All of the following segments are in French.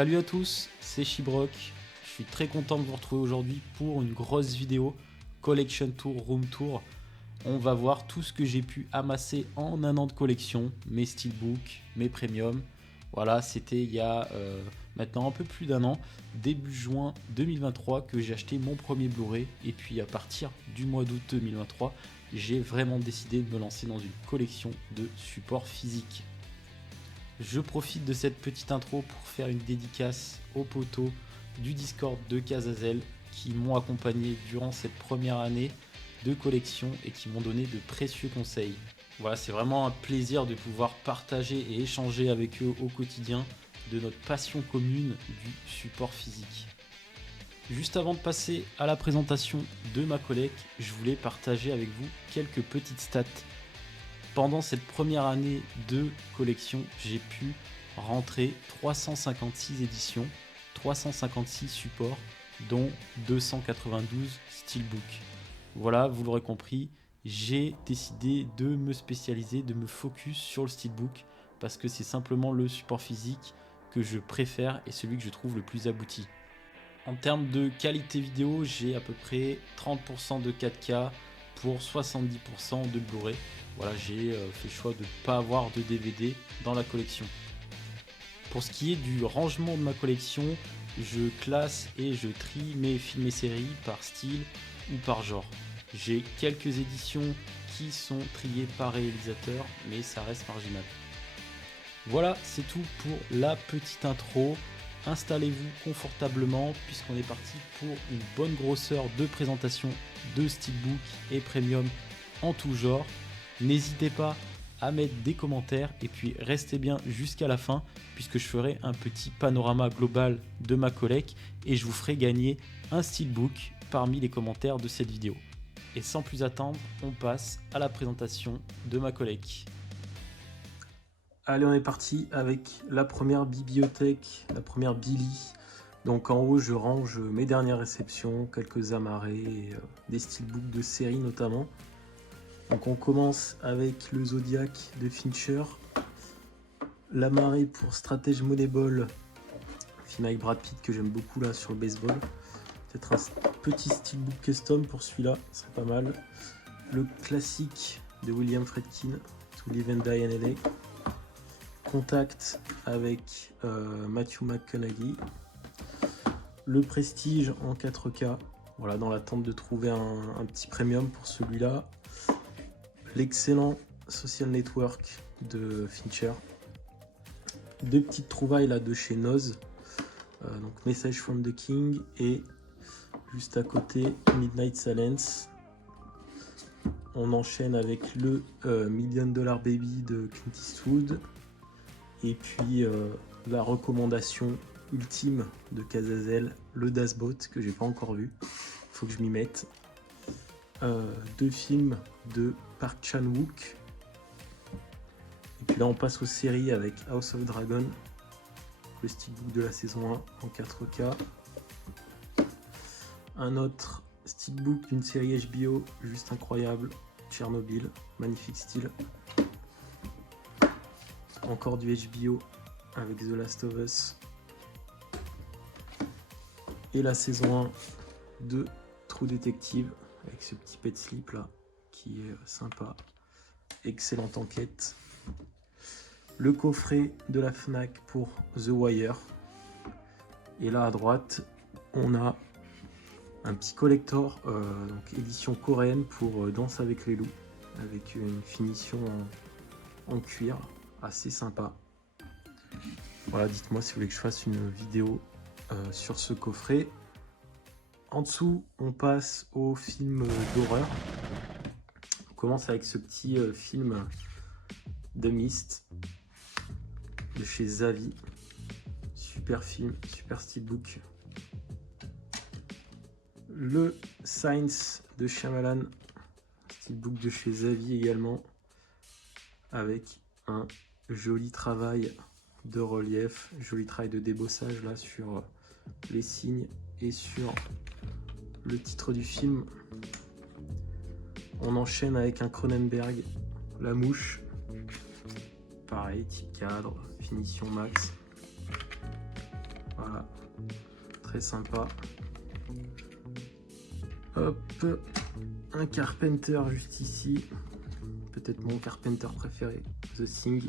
Salut à tous, c'est Chibrock. Je suis très content de vous retrouver aujourd'hui pour une grosse vidéo Collection Tour, Room Tour. On va voir tout ce que j'ai pu amasser en un an de collection, mes steelbooks, mes premiums. Voilà, c'était il y a maintenant un peu plus d'un an, début juin 2023, que j'ai acheté mon premier Blu-ray. Et puis à partir du mois d'août 2023, j'ai vraiment décidé de me lancer dans une collection de supports physiques. Je profite de cette petite intro pour faire une dédicace aux potos du Discord de Cazazel qui m'ont accompagné durant cette première année de collection et qui m'ont donné de précieux conseils. Voilà, c'est vraiment un plaisir de pouvoir partager et échanger avec eux au quotidien de notre passion commune du support physique. Juste avant de passer à la présentation de ma collecte, je voulais partager avec vous quelques petites stats. Pendant cette première année de collection, j'ai pu rentrer 356 éditions, 356 supports, dont 292 steelbooks. Voilà, vous l'aurez compris, j'ai décidé de me spécialiser, de me focus sur le steelbook parce que c'est simplement le support physique que je préfère et celui que je trouve le plus abouti. En termes de qualité vidéo, j'ai à peu près 30% de 4K pour 70% de Blu-ray. Voilà, j'ai fait le choix de ne pas avoir de DVD dans la collection. Pour ce qui est du rangement de ma collection, je classe et je trie mes films et séries par style ou par genre. J'ai quelques éditions qui sont triées par réalisateur, mais ça reste marginal. Voilà, c'est tout pour la petite intro. Installez-vous confortablement puisqu'on est parti pour une bonne grosseur de présentation de steelbook et premium en tout genre. N'hésitez pas à mettre des commentaires et puis restez bien jusqu'à la fin puisque je ferai un petit panorama global de ma collecte et je vous ferai gagner un steelbook parmi les commentaires de cette vidéo. Et sans plus attendre, on passe à la présentation de ma collecte. Allez, on est parti avec la première bibliothèque, la première Billy. Donc en haut, je range mes dernières réceptions, quelques amarrés et des steelbooks de série notamment. Donc on commence avec le Zodiac de Fincher, l'amarré pour Stratège Moneyball, film avec Brad Pitt que j'aime beaucoup là sur le baseball. Peut-être un petit steelbook custom pour celui-là, ce serait pas mal. Le classique de William Friedkin, To Live and Die in LA. Contact avec Matthew McConaughey. Le Prestige en 4K, voilà, dans l'attente de trouver un petit premium pour celui-là. L'excellent Social Network de Fincher. Deux petites trouvailles là de chez Noz, donc Message from the King et juste à côté Midnight Silence. On enchaîne avec le Million Dollar Baby de Clint Eastwood et puis la recommandation ultime de Cazazel, le Das Boat que j'ai pas encore vu, faut que je m'y mette. Deux films de Park Chan-wook. Et puis là on passe aux séries avec House of Dragon, le steelbook de la saison 1 en 4K. Un autre steelbook d'une série HBO juste incroyable, Tchernobyl, magnifique style. Encore du HBO avec The Last of Us. Et la saison 1 de True Detective avec ce petit pet slip là qui est sympa. Excellente enquête. Le coffret de la Fnac pour The Wire. Et là à droite, on a un petit collector, donc édition coréenne pour Danse avec les loups, avec une finition en cuir assez sympa. Voilà, dites-moi si vous voulez que je fasse une vidéo sur ce coffret. En dessous, on passe au film d'horreur. On commence avec ce petit film The Mist de chez Zavi. Super film, super steelbook. Le Science de Shyamalan, steelbook de chez Zavi également, avec un joli travail de relief, joli travail de débossage là sur les signes et sur le titre du film. On enchaîne avec un Cronenberg, La Mouche. Pareil, type cadre, finition max. Très sympa. Hop, un Carpenter juste ici. Peut-être mon Carpenter préféré, The Thing.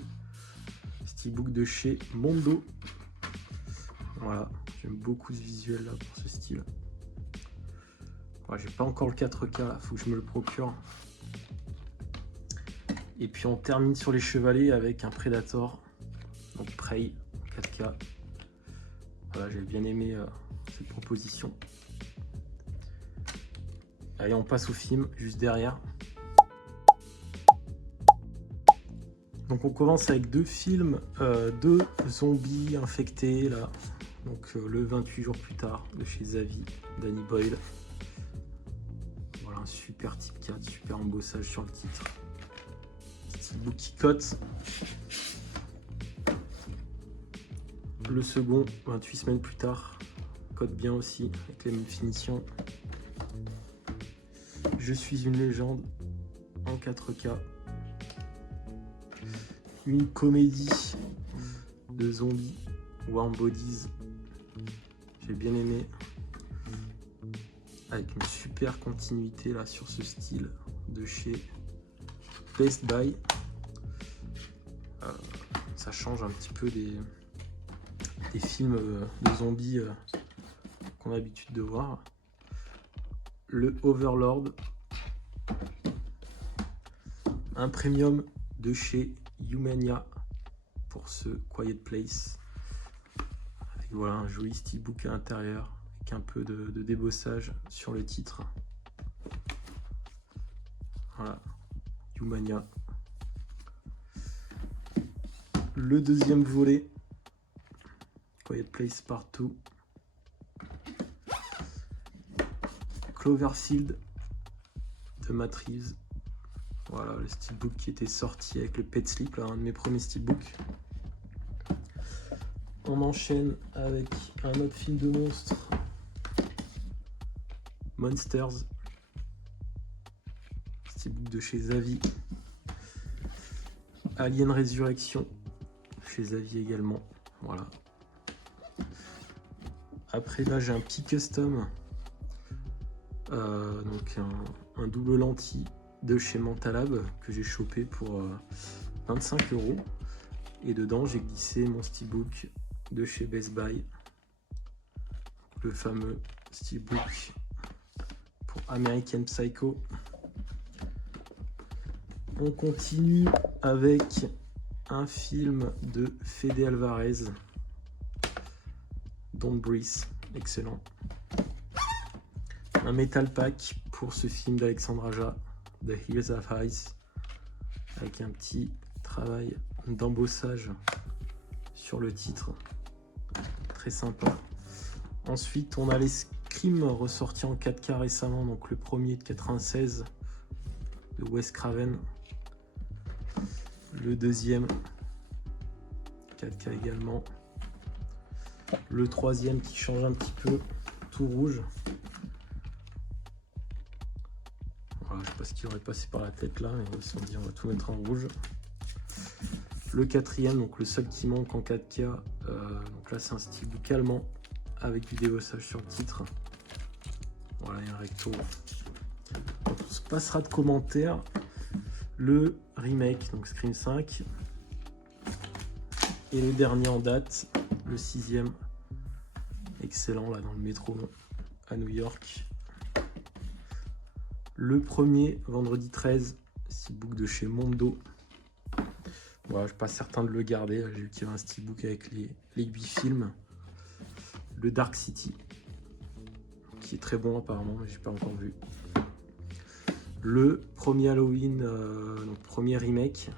Steelbook de chez Mondo. Voilà, j'aime beaucoup ce visuel là pour ce style. Ouais, j'ai pas encore le 4K là, faut que je me le procure. Et puis on termine sur les chevalets avec un Predator, donc Prey 4K. Voilà, j'ai bien aimé cette proposition. Allez, on passe au film juste derrière. Donc on commence avec deux films de zombies infectés là. Donc le 28 jours plus tard de chez Zavvi, Danny Boyle. Voilà, un super type 4, super embossage sur le titre. Steelbook qui cote. Le second, 28 semaines plus tard, cote bien aussi, avec les mêmes finitions. Je suis une légende en 4K. Une comédie de zombies, Warm Bodies. J'ai bien aimé. Avec une super continuité là sur ce style de chez Best Buy. Ça change un petit peu des films de zombies qu'on a l'habitude de voir. Le Overlord. Un premium de chez Humania pour ce Quiet Place. Avec voilà un joli steelbook à l'intérieur avec un peu de débossage sur le titre. Voilà, Humania. Le deuxième volet, Quiet Place Part 2. Cloverfield de Matt Reeves. Voilà le steelbook qui était sorti avec le Pet Sleep, là, un de mes premiers steelbooks. On enchaîne avec un autre film de monstre, Monsters, steelbook de chez Zavvi. Alien Resurrection chez Zavvi également. Voilà. Après là j'ai un petit custom, donc un double lentille de chez Mentalab que j'ai chopé pour 25 €. Et dedans j'ai glissé mon steelbook de chez Best Buy, le fameux steelbook pour American Psycho. On continue avec un film de Fede Alvarez, Don't Breathe, excellent. Un metal pack pour ce film d'Alexandre Aja, The Hills of Ice, avec un petit travail d'embossage sur le titre, très sympa. Ensuite on a les Scream ressortis en 4K récemment, donc le premier de 96 de Wes Craven, le deuxième 4K également, le troisième qui change un petit peu, tout rouge. Voilà, je sais pas ce qui aurait passé par la tête là, mais ils se sont dit on va tout mettre en rouge. Le quatrième, donc le seul qui manque en 4K, donc là c'est un steelbook allemand avec du débossage sur le titre. Voilà, il y a un recto. Donc, on se passera de commentaires. Le remake, donc Scream 5. Et le dernier en date, le 6e. Excellent, là dans le métro à New York. Le premier, vendredi 13, steelbook de chez Mondo. Voilà, je suis pas certain de le garder. J'ai vu qu'il y avait un steelbook avec les 8 films. Le Dark City, qui est très bon apparemment, mais j'ai pas encore vu. Le premier Halloween, donc premier remake,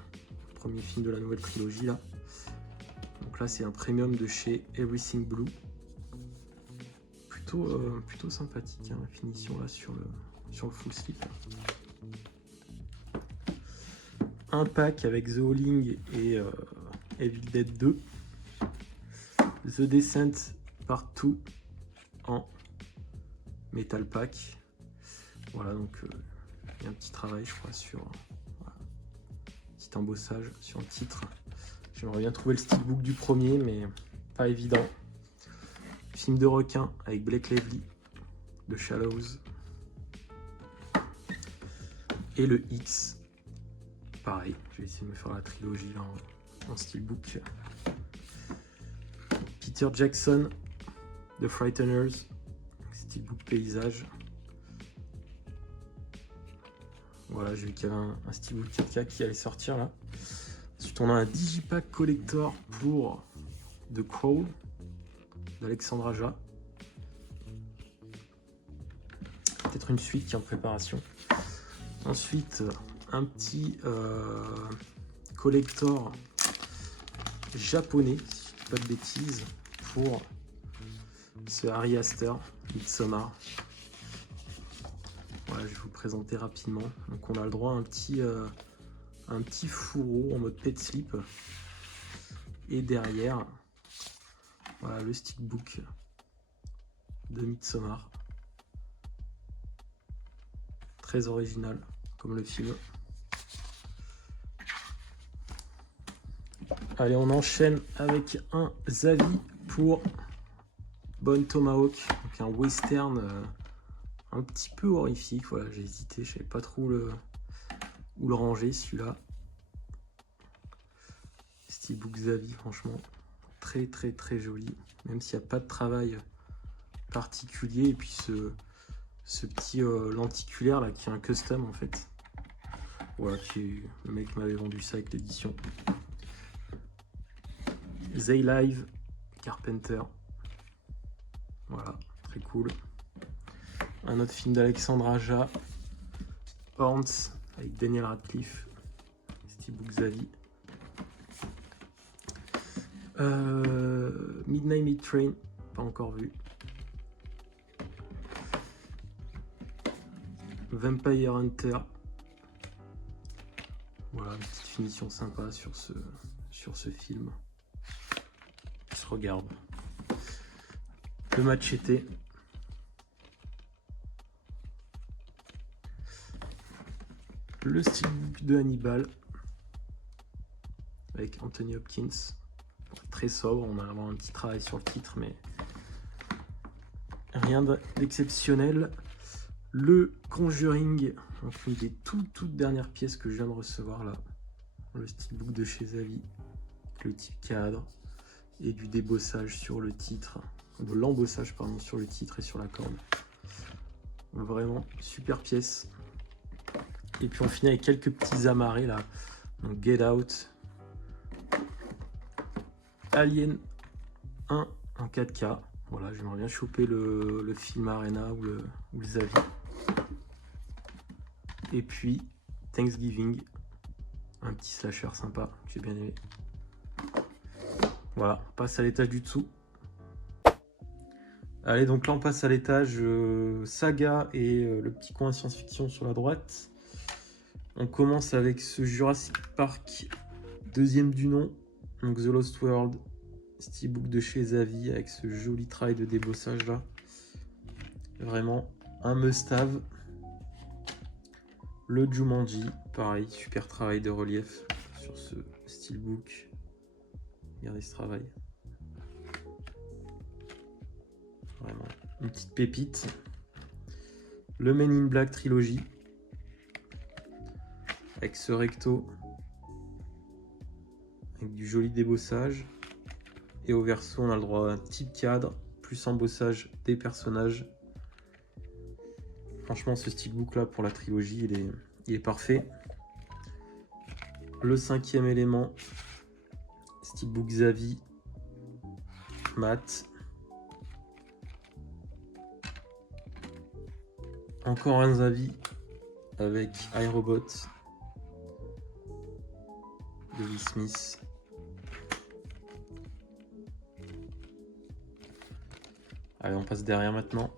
premier film de la nouvelle trilogie là. Donc là c'est un premium de chez Everything Blue. Plutôt sympathique, hein, la finition là sur le full slip. Un pack avec The Howling et Evil Dead 2. The Descent Part 2 en Metal Pack. Voilà, donc il y a un petit travail, je crois, sur voilà, petit embossage sur le titre. J'aimerais bien trouver le steelbook du premier, mais pas évident. Film de requin avec Blake Lively, The Shallows. Et le X, pareil, je vais essayer de me faire la trilogie là, en steelbook. Peter Jackson, The Frighteners, steelbook paysage. Voilà, j'ai vu qu'il y avait un steelbook 4K qui allait sortir là. Ensuite, on a un digipack collector pour The Crow d'Alexandre Aja. Peut-être une suite qui est en préparation. Ensuite, un petit collector japonais, si je dis pas de bêtises, pour ce Harry Astor, Midsommar. Voilà, je vais vous le présenter rapidement. Donc on a le droit à un petit fourreau en mode pet slip. Et derrière, voilà le stickbook de Midsommar. Très original, comme le film. Allez, on enchaîne avec un Zavi pour Bone Tomahawk, donc un western un petit peu horrifique. Voilà, j'ai hésité, je savais pas trop où le ranger celui-là. Steelbook Zavi, franchement, très très très joli, même s'il n'y a pas de travail particulier. Et puis ce petit lenticulaire là qui est un custom en fait. Voilà, le mec m'avait vendu ça avec l'édition. Zay Live, Carpenter. Voilà, très cool. Un autre film d'Alexandre Aja, Horns, avec Daniel Radcliffe, Steelbook Zavi. Midnight Meat Train, pas encore vu. Vampire Hunter. Voilà, une petite finition sympa sur ce film. Il se regarde. Le Machete. Le steelbook de Hannibal avec Anthony Hopkins. Très sobre, on a vraiment un petit travail sur le titre, mais rien d'exceptionnel. Le Conjuring, donc une des toutes dernières pièces que je viens de recevoir là. Le steelbook de chez Zavi, avec le type cadre et du débossage sur le titre, de l'embossage pardon sur le titre et sur la corde. Vraiment super pièce. Et puis on finit avec quelques petits amarrés là. Donc Get Out, Alien 1 en 4K. Voilà, j'aimerais bien choper le film Arena ou le Zavi. Et puis Thanksgiving, un petit slasher sympa, j'ai bien aimé. Voilà, on passe à l'étage du dessous. Allez, donc là on passe à l'étage saga et le petit coin science-fiction sur la droite. On commence avec ce Jurassic Park, deuxième du nom, donc The Lost World, steelbook de chez Zavi avec ce joli travail de débossage là. Vraiment un must-have. Le Jumanji, pareil, super travail de relief sur ce steelbook. Regardez ce travail. Vraiment une petite pépite. Le Men in Black trilogie avec ce recto, avec du joli débossage. Et au verso, on a le droit à un type cadre, plus embossage des personnages. Franchement, ce steelbook là pour la trilogie, il est parfait. Le cinquième élément, steelbook Zavi, mat. Encore un Zavi avec iRobot de Will Smith. Allez, on passe derrière maintenant.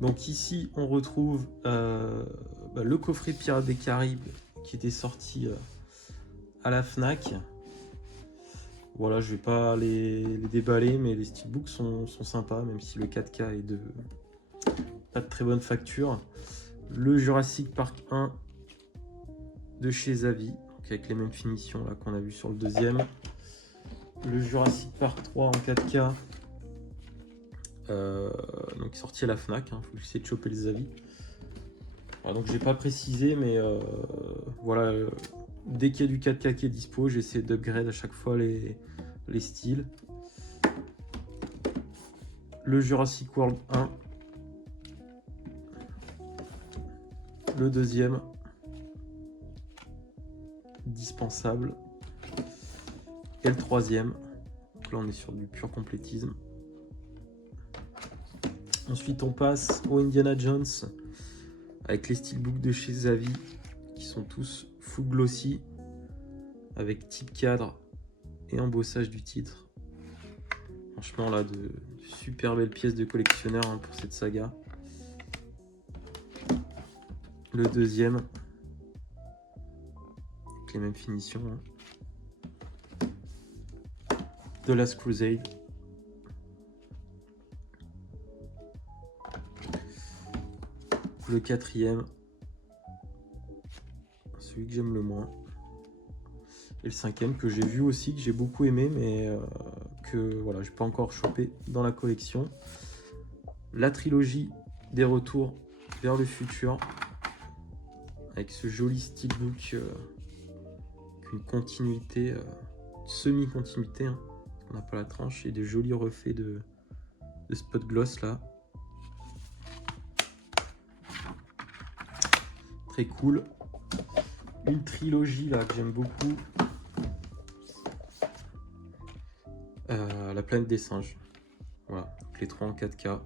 Donc ici, on retrouve le coffret Pirates des Caraïbes qui était sorti à la Fnac. Voilà, je vais pas les déballer, mais les steelbooks sont sympas, même si le 4K est pas de très bonne facture. Le Jurassic Park 1 de chez Zavi, avec les mêmes finitions là qu'on a vu sur le deuxième. Le Jurassic Park 3 en 4K. Donc sorti à la Fnac, hein, faut essayer de choper les avis. Alors, donc j'ai pas précisé, mais voilà, dès qu'il y a du 4K qui est dispo, j'essaie d'upgrade à chaque fois les styles. Le Jurassic World 1. Le deuxième. Dispensable. Et le troisième. Donc là on est sur du pur complétisme. Ensuite on passe au Indiana Jones avec les steelbooks de chez Zavi qui sont tous full glossy avec type cadre et embossage du titre. Franchement là de super belles pièces de collectionneur hein, pour cette saga. Le deuxième avec les mêmes finitions. Hein. The Last Crusade. Le quatrième, celui que j'aime le moins. Et le cinquième que j'ai vu aussi, que j'ai beaucoup aimé, mais que voilà, je n'ai pas encore chopé dans la collection. La trilogie des retours vers le futur, avec ce joli steelbook, une continuité, semi-continuité, hein, on n'a pas la tranche, et des jolis reflets de spot gloss là. Très cool. Une trilogie là que j'aime beaucoup. La planète des singes. Voilà, donc les 3 en 4K.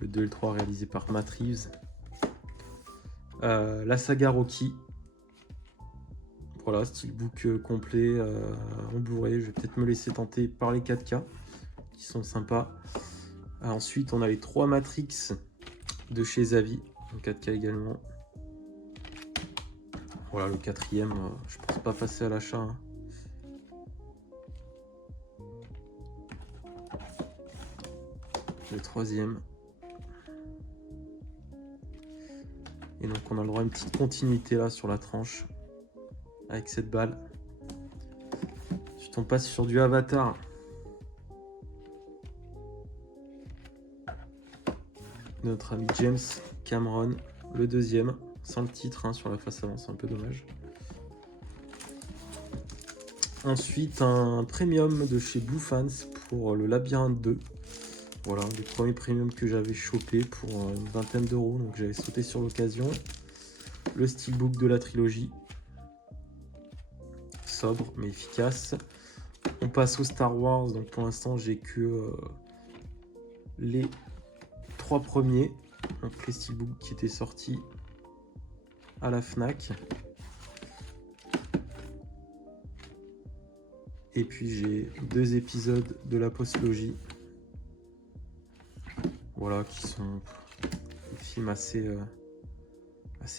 Le 2 et le 3 réalisé par Matt Reeves. La saga Rocky. Voilà, steelbook complet en Blu-ray. Je vais peut-être me laisser tenter par les 4K qui sont sympas. Ensuite, on a les 3 Matrix de chez Zavi en 4K également. Voilà, le quatrième, je pense pas passer à l'achat. Hein. Le troisième. Et donc on a le droit à une petite continuité là sur la tranche avec cette balle. Ensuite on passe sur du Avatar. Notre ami James Cameron, le deuxième, sans le titre hein, sur la face avant, c'est un peu dommage. Ensuite un premium de chez Blue Fans pour le Labyrinthe 2. Voilà, le premier premium que j'avais chopé pour une vingtaine d'euros, donc j'avais sauté sur l'occasion. Le steelbook de la trilogie, sobre mais efficace. On passe au Star Wars, donc pour l'instant j'ai que les 3 premiers, donc les steelbooks qui étaient sortis à la Fnac. Et puis j'ai 2 épisodes de la postlogie. Voilà, qui sont des films assez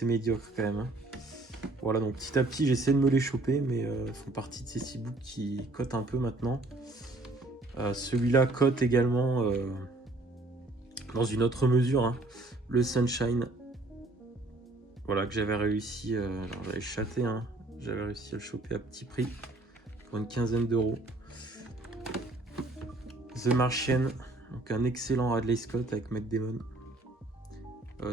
médiocres quand même. Hein. Voilà, donc petit à petit j'essaie de me les choper, mais font partie de ces steelbooks qui cotent un peu maintenant. Celui-là cote également dans une autre mesure, hein, le Sunshine. Voilà, que j'avais réussi, alors j'avais chaté, hein, j'avais réussi à le choper à petit prix pour une quinzaine d'euros. The Martian, donc un excellent Radley Scott avec Matt Damon.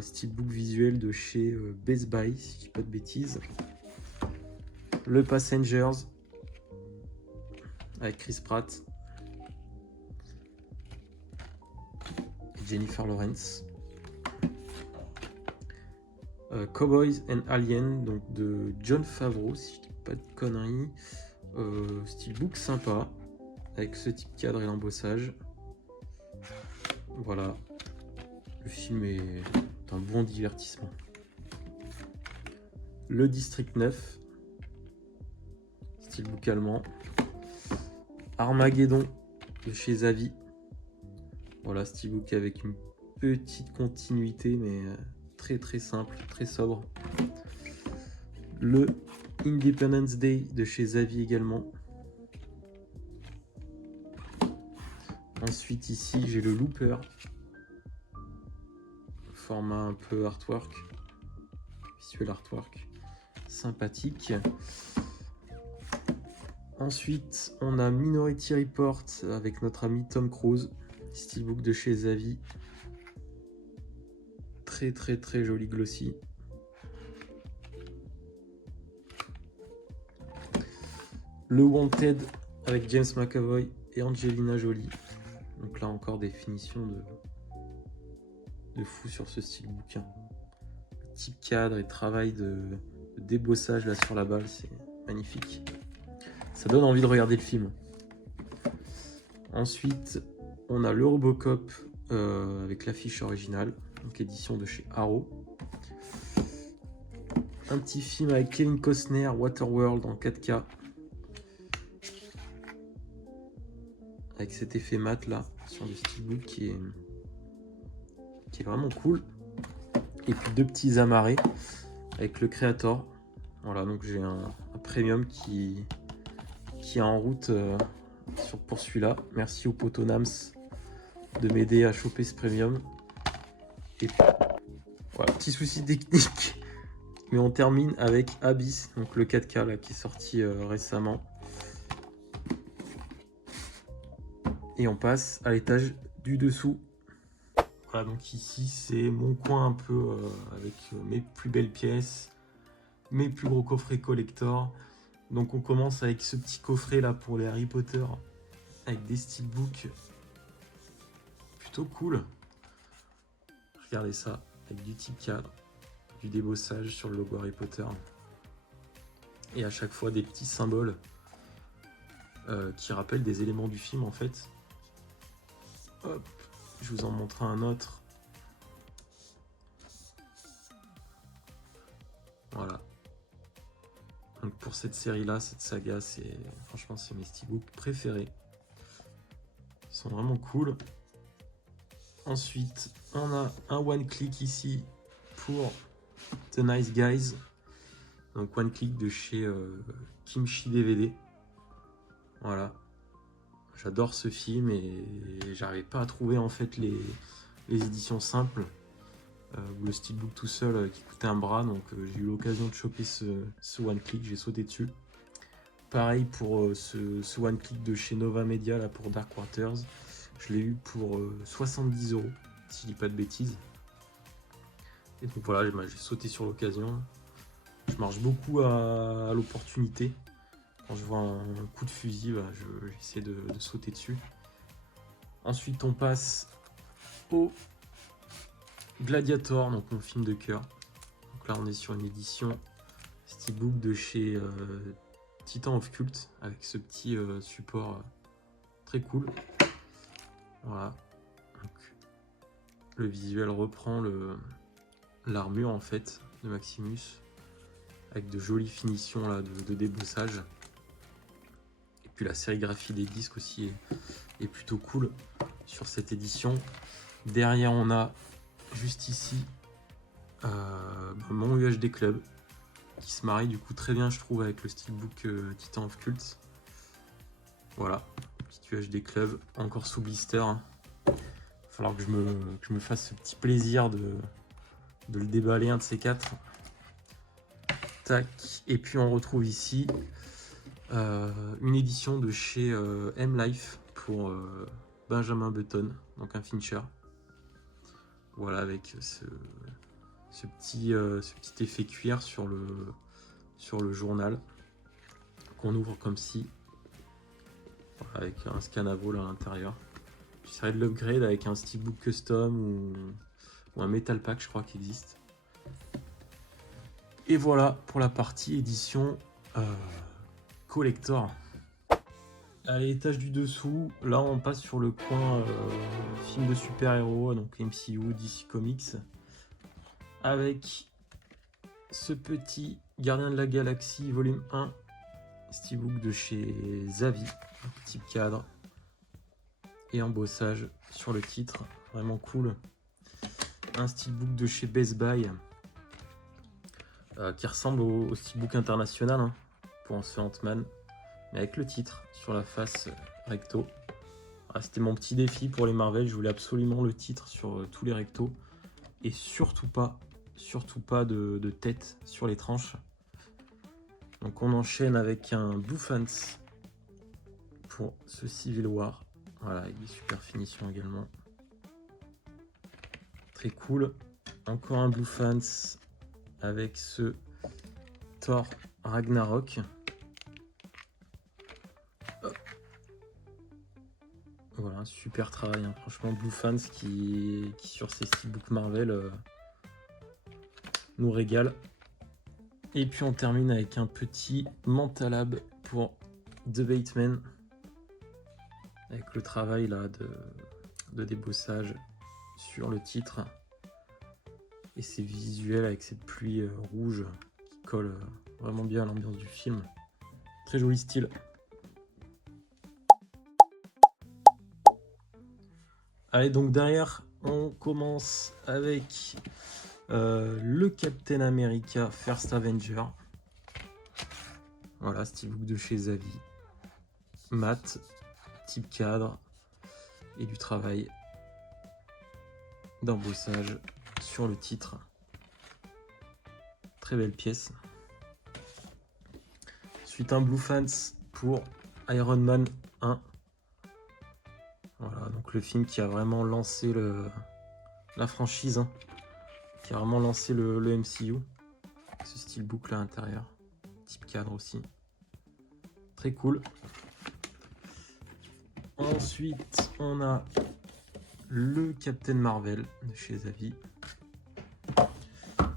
Steelbook visuel de chez Best Buy, si je dis pas de bêtises. Le Passengers avec Chris Pratt et Jennifer Lawrence. Cowboys and Aliens, donc de Jon Favreau, si je dis pas de conneries. Steelbook sympa avec ce type cadre et l'embossage. Voilà, le film est un bon divertissement. Le District 9, steelbook allemand. Armageddon de chez Zavi. Voilà, steelbook avec une petite continuité, mais très très simple, très sobre. Le Independence Day de chez Zavi également. Ensuite ici j'ai le Looper, format un peu artwork, visuel artwork, sympathique. Ensuite, on a Minority Report avec notre ami Tom Cruise. Steelbook de chez Zavi. Très très très joli glossy. Le Wanted avec James McAvoy et Angelina Jolie. Donc là encore des finitions de fou sur ce steelbook. Type cadre et travail de débossage là sur la balle, c'est magnifique. Ça donne envie de regarder le film. Ensuite, on a le Robocop avec l'affiche originale, donc édition de chez Arrow. Un petit film avec Kevin Costner, Waterworld en 4K. Avec cet effet mat là sur le steelbook qui est vraiment cool. Et puis deux petits amarrés avec le Creator. Voilà, donc j'ai un premium qui est en route pour celui-là. Merci au poteau Nams de m'aider à choper ce premium. Et puis, voilà, petit souci technique. Mais on termine avec Abyss, donc le 4K là, qui est sorti récemment. Et on passe à l'étage du dessous. Voilà, donc ici c'est mon coin un peu avec mes plus belles pièces, mes plus gros coffrets collector. Donc on commence avec ce petit coffret là pour les Harry Potter avec des steelbooks plutôt cool. Regardez ça, avec du type cadre, du débossage sur le logo Harry Potter et à chaque fois des petits symboles qui rappellent des éléments du film en fait. Hop, je vous en montre un autre. Voilà. Donc pour cette série là, cette saga, franchement c'est mes steelbooks préférés. Ils sont vraiment cool. Ensuite, on a un one click ici pour The Nice Guys. Donc one click de chez Kimchi DVD. Voilà. J'adore ce film et j'arrivais pas à trouver en fait les éditions simples. Le steelbook tout seul qui coûtait un bras, donc j'ai eu l'occasion de choper ce one click, j'ai sauté dessus. Pareil pour ce one click de chez Nova Media là pour Dark Waters, je l'ai eu pour 70 €, si je dis pas de bêtises. Et donc voilà, j'ai sauté sur l'occasion. Je marche beaucoup à l'opportunité. Quand je vois un coup de fusil, bah, j'essaie de sauter dessus. Ensuite on passe au Gladiator, donc mon film de cœur. Donc là on est sur une édition steelbook de chez Titan of Cult avec ce petit support très cool. Voilà. Donc, le visuel reprend l'armure en fait de Maximus avec de jolies finitions là de débossage. Et puis la sérigraphie des disques aussi est plutôt cool sur cette édition. Derrière on a juste ici mon UHD Club qui se marie du coup très bien je trouve avec le steelbook Titan of Cult. Voilà, petit UHD Club, encore sous blister. Il va falloir que je me fasse ce petit plaisir de le déballer, un de ces quatre. Tac, et puis on retrouve ici une édition de chez M-Life pour Benjamin Button, donc un Fincher. Voilà, avec ce petit effet cuir sur le journal qu'on ouvre comme ci, voilà, avec un scanavo là à l'intérieur. J'essaierai de l'upgrade avec un steelbook custom ou un metal pack, je crois qu'il existe. Et voilà pour la partie édition collector. À l'étage du dessous, là on passe sur le coin film de super-héros, donc MCU, DC Comics, avec ce petit Gardien de la Galaxie volume 1, steelbook de chez Zavi, type cadre et embossage sur le titre, vraiment cool. Un steelbook de chez Best Buy qui ressemble au steelbook international hein, pour ce Ant-Man, mais avec le titre sur la face recto. Ah, c'était mon petit défi pour les Marvel, je voulais absolument le titre sur tous les rectos et surtout pas de tête sur les tranches. Donc on enchaîne avec un Bouffants pour ce Civil War. Voilà, avec des super finitions également. Très cool. Encore un Blue Fans avec ce Thor Ragnarok. Hop. Voilà, super travail. Hein. Franchement, Blue Fans qui sur ses steelbooks Marvel nous régale. Et puis on termine avec un petit Mentalab pour The Bateman. Avec le travail là de débossage sur le titre. Et ces visuels avec cette pluie rouge qui colle vraiment bien à l'ambiance du film. Très joli style. Allez, donc derrière, on commence avec le Captain America First Avenger. Voilà, steelbook de chez Zavi. Mat, type cadre et du travail d'embossage sur le titre. Très belle pièce. Ensuite un Blue Fans pour Iron Man 1. Voilà, donc le film qui a vraiment lancé la franchise, hein, qui a vraiment lancé le MCU. Ce steelbook là à l'intérieur, type cadre aussi. Très cool. Ensuite, on a le Captain Marvel de chez Zavi.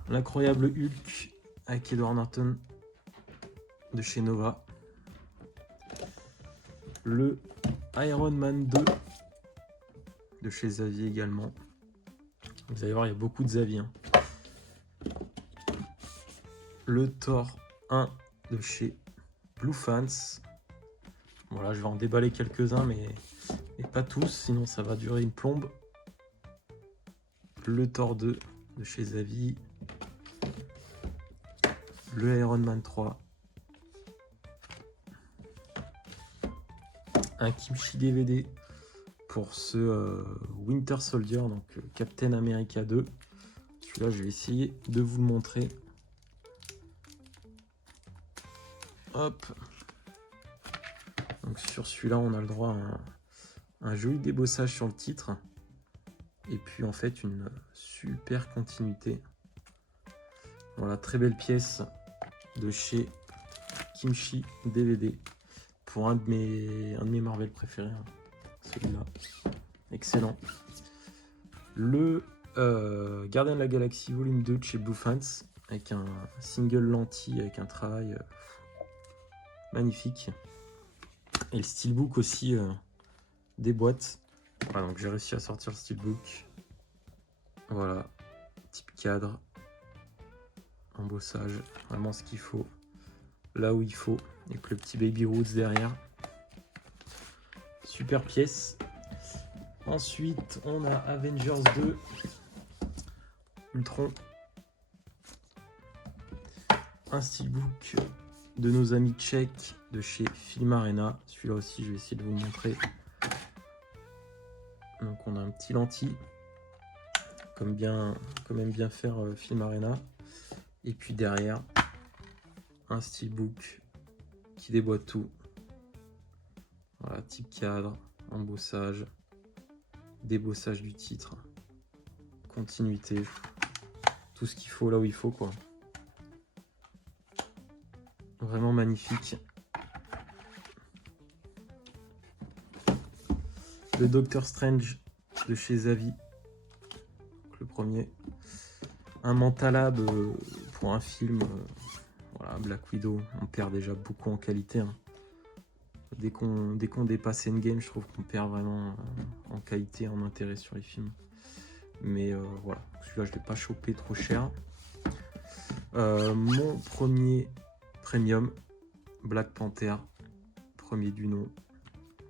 L'incroyable Hulk avec Edward Norton de chez Nova. Le Iron Man 2 de chez Zavi également. Vous allez voir, il y a beaucoup de Zavi. Hein. Le Thor 1 de chez Blue Fans. Voilà, je vais en déballer quelques-uns, mais pas tous, sinon ça va durer une plombe. Le Thor 2 de chez Zavi. Le Iron Man 3. Un Kimchi DVD pour ce Winter Soldier, donc Captain America 2. Celui-là, je vais essayer de vous le montrer. Hop. Donc sur celui-là, on a le droit à un joli débossage sur le titre. Et puis en fait, une super continuité. Voilà, très belle pièce de chez Kimchi DVD. Pour un de mes Marvel préférés. Hein. Celui-là. Excellent. Le Gardien de la Galaxie Volume 2 de chez Blue Fans. Avec un single lentille, avec un travail magnifique. Et le steelbook aussi des boîtes. Voilà, donc j'ai réussi à sortir le steelbook. Voilà, type cadre, embossage, vraiment ce qu'il faut, là où il faut, avec le petit Baby Roots derrière. Super pièce. Ensuite, on a Avengers 2, Ultron. Un steelbook de nos amis tchèques de chez Film Arena. Celui-là aussi, je vais essayer de vous montrer. Donc on a un petit lentille, comme aime bien faire Film Arena. Et puis derrière, un steelbook qui déboîte tout. Voilà, type cadre, embossage, débossage du titre, continuité, tout ce qu'il faut là où il faut quoi. Vraiment magnifique. Le Doctor Strange de chez Zavi, le premier. Un Mentalab pour un film. Voilà, Black Widow, on perd déjà beaucoup en qualité. Hein. Dès qu'on dépasse Endgame, je trouve qu'on perd vraiment en qualité, en intérêt sur les films. Mais voilà, celui-là je ne l'ai pas chopé trop cher. Mon premier premium, Black Panther, premier du nom,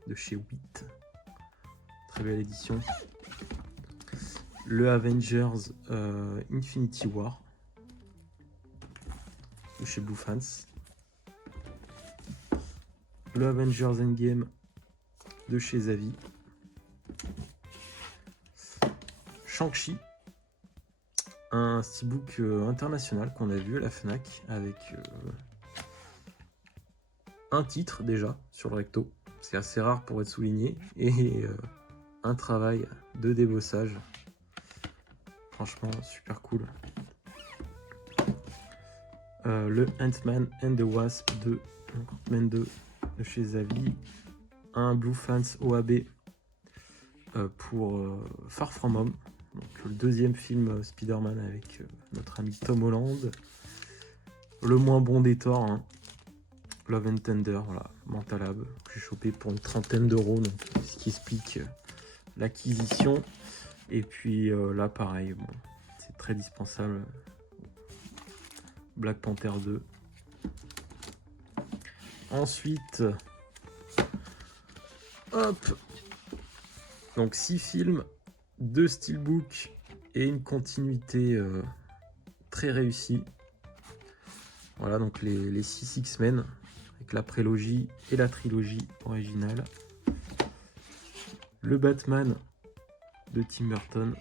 de chez 8. Très belle édition. Le Avengers Infinity War, de chez Blue Fans. Le Avengers Endgame de chez Zavi. Shang-Chi, un steelbook international qu'on a vu à la Fnac avec un titre déjà sur le recto. c'est assez rare pour être souligné, et un travail de débossage. Franchement, super cool. Le Ant-Man and the Wasp 2, donc Ant-Man 2 de chez Zavi. Un Blue Fans OAB pour Far From Home, donc le deuxième film Spider-Man avec notre ami Tom Holland. Le moins bon des torts, hein. Love and Thunder, voilà, Mentalab, que j'ai chopé pour une 30aine d'euros, donc ce qui explique l'acquisition. Et puis là, pareil, bon, c'est très dispensable. Black Panther 2. Ensuite, hop, donc 6 films, 2 steelbooks et une continuité très réussie. Voilà, donc les 6 X-Men, avec la prélogie et la trilogie originale. Le Batman de Tim Burton.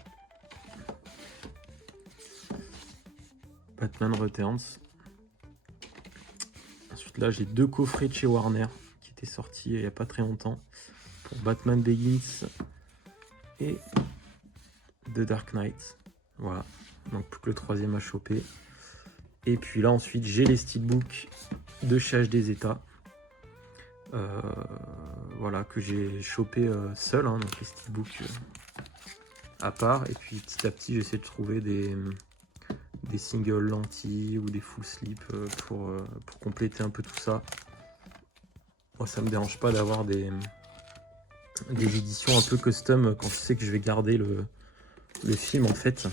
Batman Returns. Ensuite là j'ai 2 coffrets de chez Warner qui étaient sortis il n'y a pas très longtemps pour Batman Begins et The Dark Knight. Voilà, donc plus que le 3e à choper. Et puis là ensuite j'ai les steelbooks de chez HD Zeta. Voilà, que j'ai chopé seul, hein, donc les steelbooks à part. Et puis petit à petit j'essaie de trouver des singles lentilles ou des full slip pour compléter un peu tout ça. Moi ça me dérange pas d'avoir des éditions un peu custom quand je sais que je vais garder le film en fait.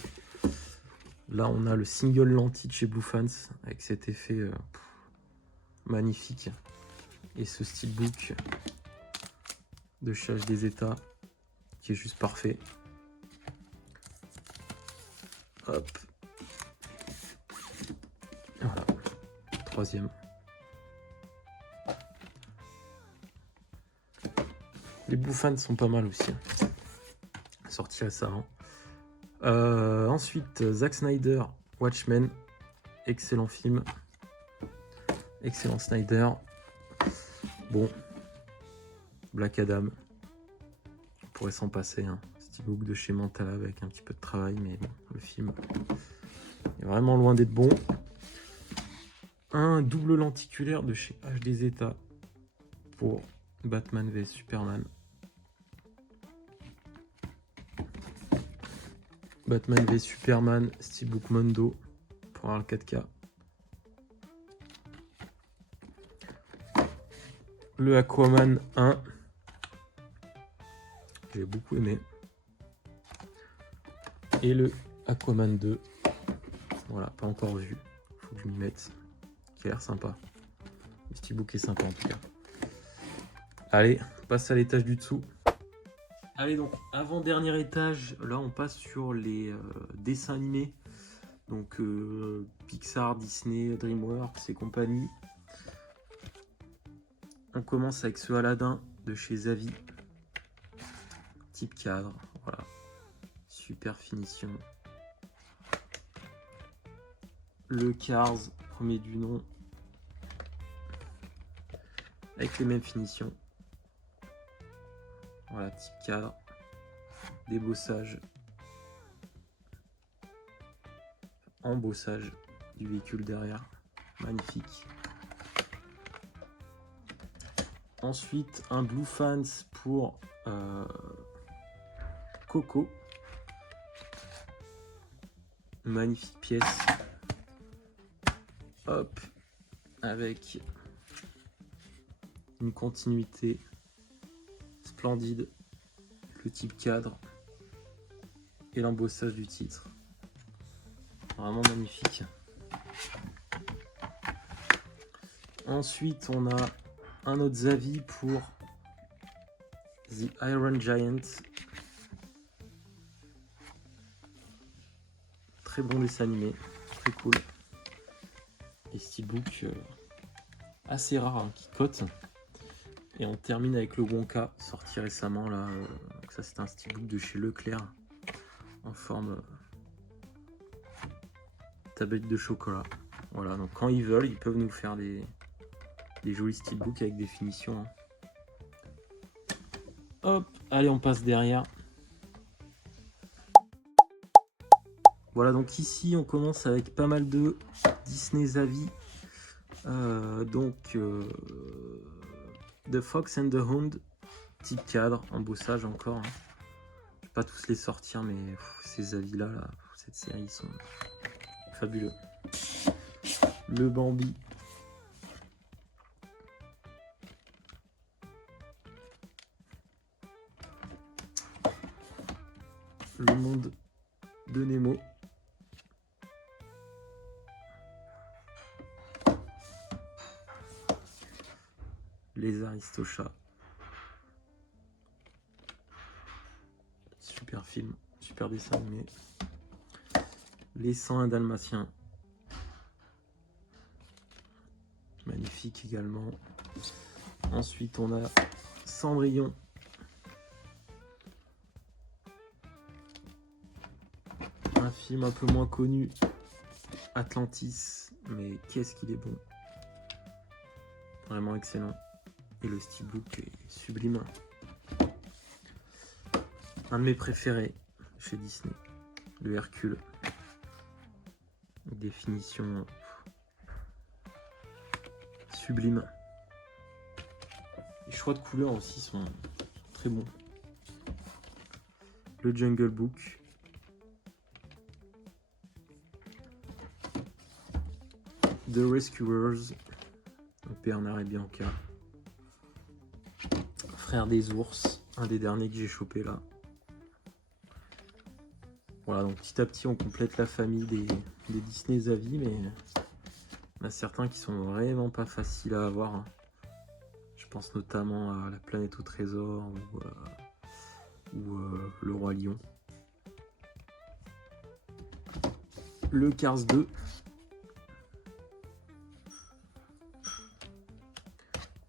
Là on a le single lentille de chez Blue Fans avec cet effet magnifique. Et ce steelbook de chez HD Zeta qui est juste parfait. Hop. Voilà. 3e. Les Blue Fans sont pas mal aussi. Sorti récemment. Ensuite, Zack Snyder, Watchmen. Excellent film. Excellent Snyder. Bon. Black Adam. On pourrait s'en passer. Hein. Steelbook de chez Mentalab avec un petit peu de travail. Mais bon, le film est vraiment loin d'être bon. Un double lenticulaire de chez HD Zeta pour Batman vs Superman. Batman vs Superman, Steelbook Mondo pour avoir le 4K. Le Aquaman 1, j'ai beaucoup aimé. Et le Aquaman 2, voilà, pas encore vu, faut que je m'y mette, qui a l'air sympa. Le Steelbook est sympa en tout cas. Allez, on passe à l'étage du dessous. Allez, donc avant-dernier étage, là on passe sur les dessins animés. Donc Pixar, Disney, DreamWorks et compagnie. On commence avec ce Aladdin de chez Zavi. Type cadre, voilà. Super finition. Le Cars, premier du nom. Avec les mêmes finitions. Voilà, type cadre. Débossage. Embossage du véhicule derrière. Magnifique. Ensuite, un Blue Fans pour Coco. Magnifique pièce. Hop. Avec une continuité splendide. Le type cadre. Et l'embossage du titre. Vraiment magnifique. Ensuite, on a un autre Zavi pour The Iron Giant. Très bon dessin animé, très cool. Et steelbook assez rare hein, qui cote. Et on termine avec le Wonka, sorti récemment là. Donc ça c'est un steelbook de chez Leclerc en forme tablette de chocolat. Voilà, donc quand ils veulent, ils peuvent nous faire des jolis steelbooks avec des finitions Hop, allez, on passe derrière. Voilà, donc ici, on commence avec pas mal de Disney Zavvi. The Fox and the Hound, petit cadre, embossage encore. Hein. Je vais pas tous les sortir, mais ces avis-là, cette série, ils sont fabuleux. Le Bambi. Le monde de Nemo. Les Aristochats. Super film, super dessin animé. Les 101 Dalmatiens. Magnifique également. Ensuite, on a Cendrillon. Un film un peu moins connu, Atlantis, mais qu'est-ce qu'il est bon. Vraiment excellent. Et le steelbook est sublime. Un de mes préférés chez Disney, le Hercule. Définition sublime. Les choix de couleurs aussi sont très bons. Le Jungle Book. The Rescuers. Bernard et Bianca. Frère des ours. Un des derniers que j'ai chopé là. Voilà, donc petit à petit on complète la famille des Disney Zavvi, mais il y en a certains qui sont vraiment pas faciles à avoir. Je pense notamment à La Planète au Trésor ou Le Roi Lion. Le Cars 2.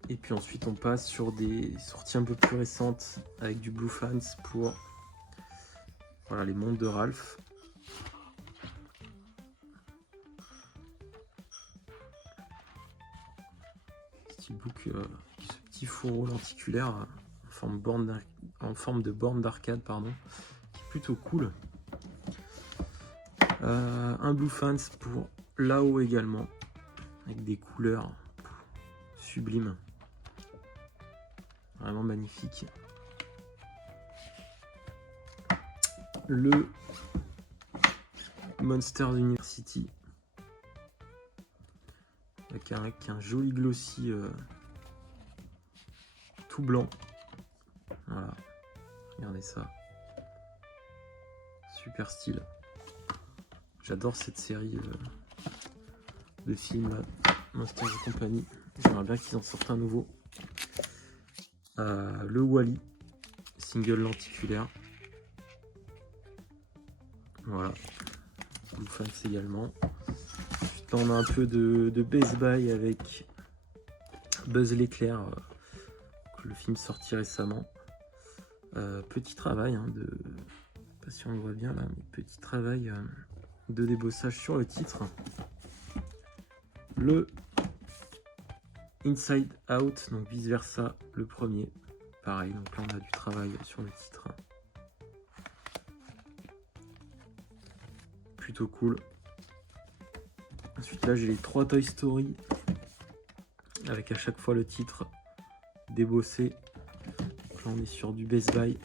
Et puis ensuite on passe sur des sorties un peu plus récentes avec du Blue Fans pour voilà, les mondes de Ralph. Steelbook avec ce petit fourreau lenticulaire en forme de borne d'arcade, pardon, qui est plutôt cool. Un Blue Fans pour là-haut également, avec des couleurs sublimes. Vraiment magnifique. Le Monsters University avec un joli glossy tout blanc. Voilà, regardez ça. Super style. J'adore cette série de films là, Monsters et compagnie. J'aimerais bien qu'ils en sortent un nouveau. Le Wall-E, single lenticulaire. Voilà. Blue Fans également. Ensuite, là, on a un peu de Best Buy avec Buzz l'éclair, le film sorti récemment. Petit travail hein, je sais pas si on le voit bien là, mais petit travail de débossage sur le titre. Le Inside Out, donc vice versa, le premier. Pareil, donc là on a du travail sur le titre. Plutôt cool. Ensuite là j'ai les 3 Toy Story avec à chaque fois le titre débossé. Donc là on est sur du Best Buy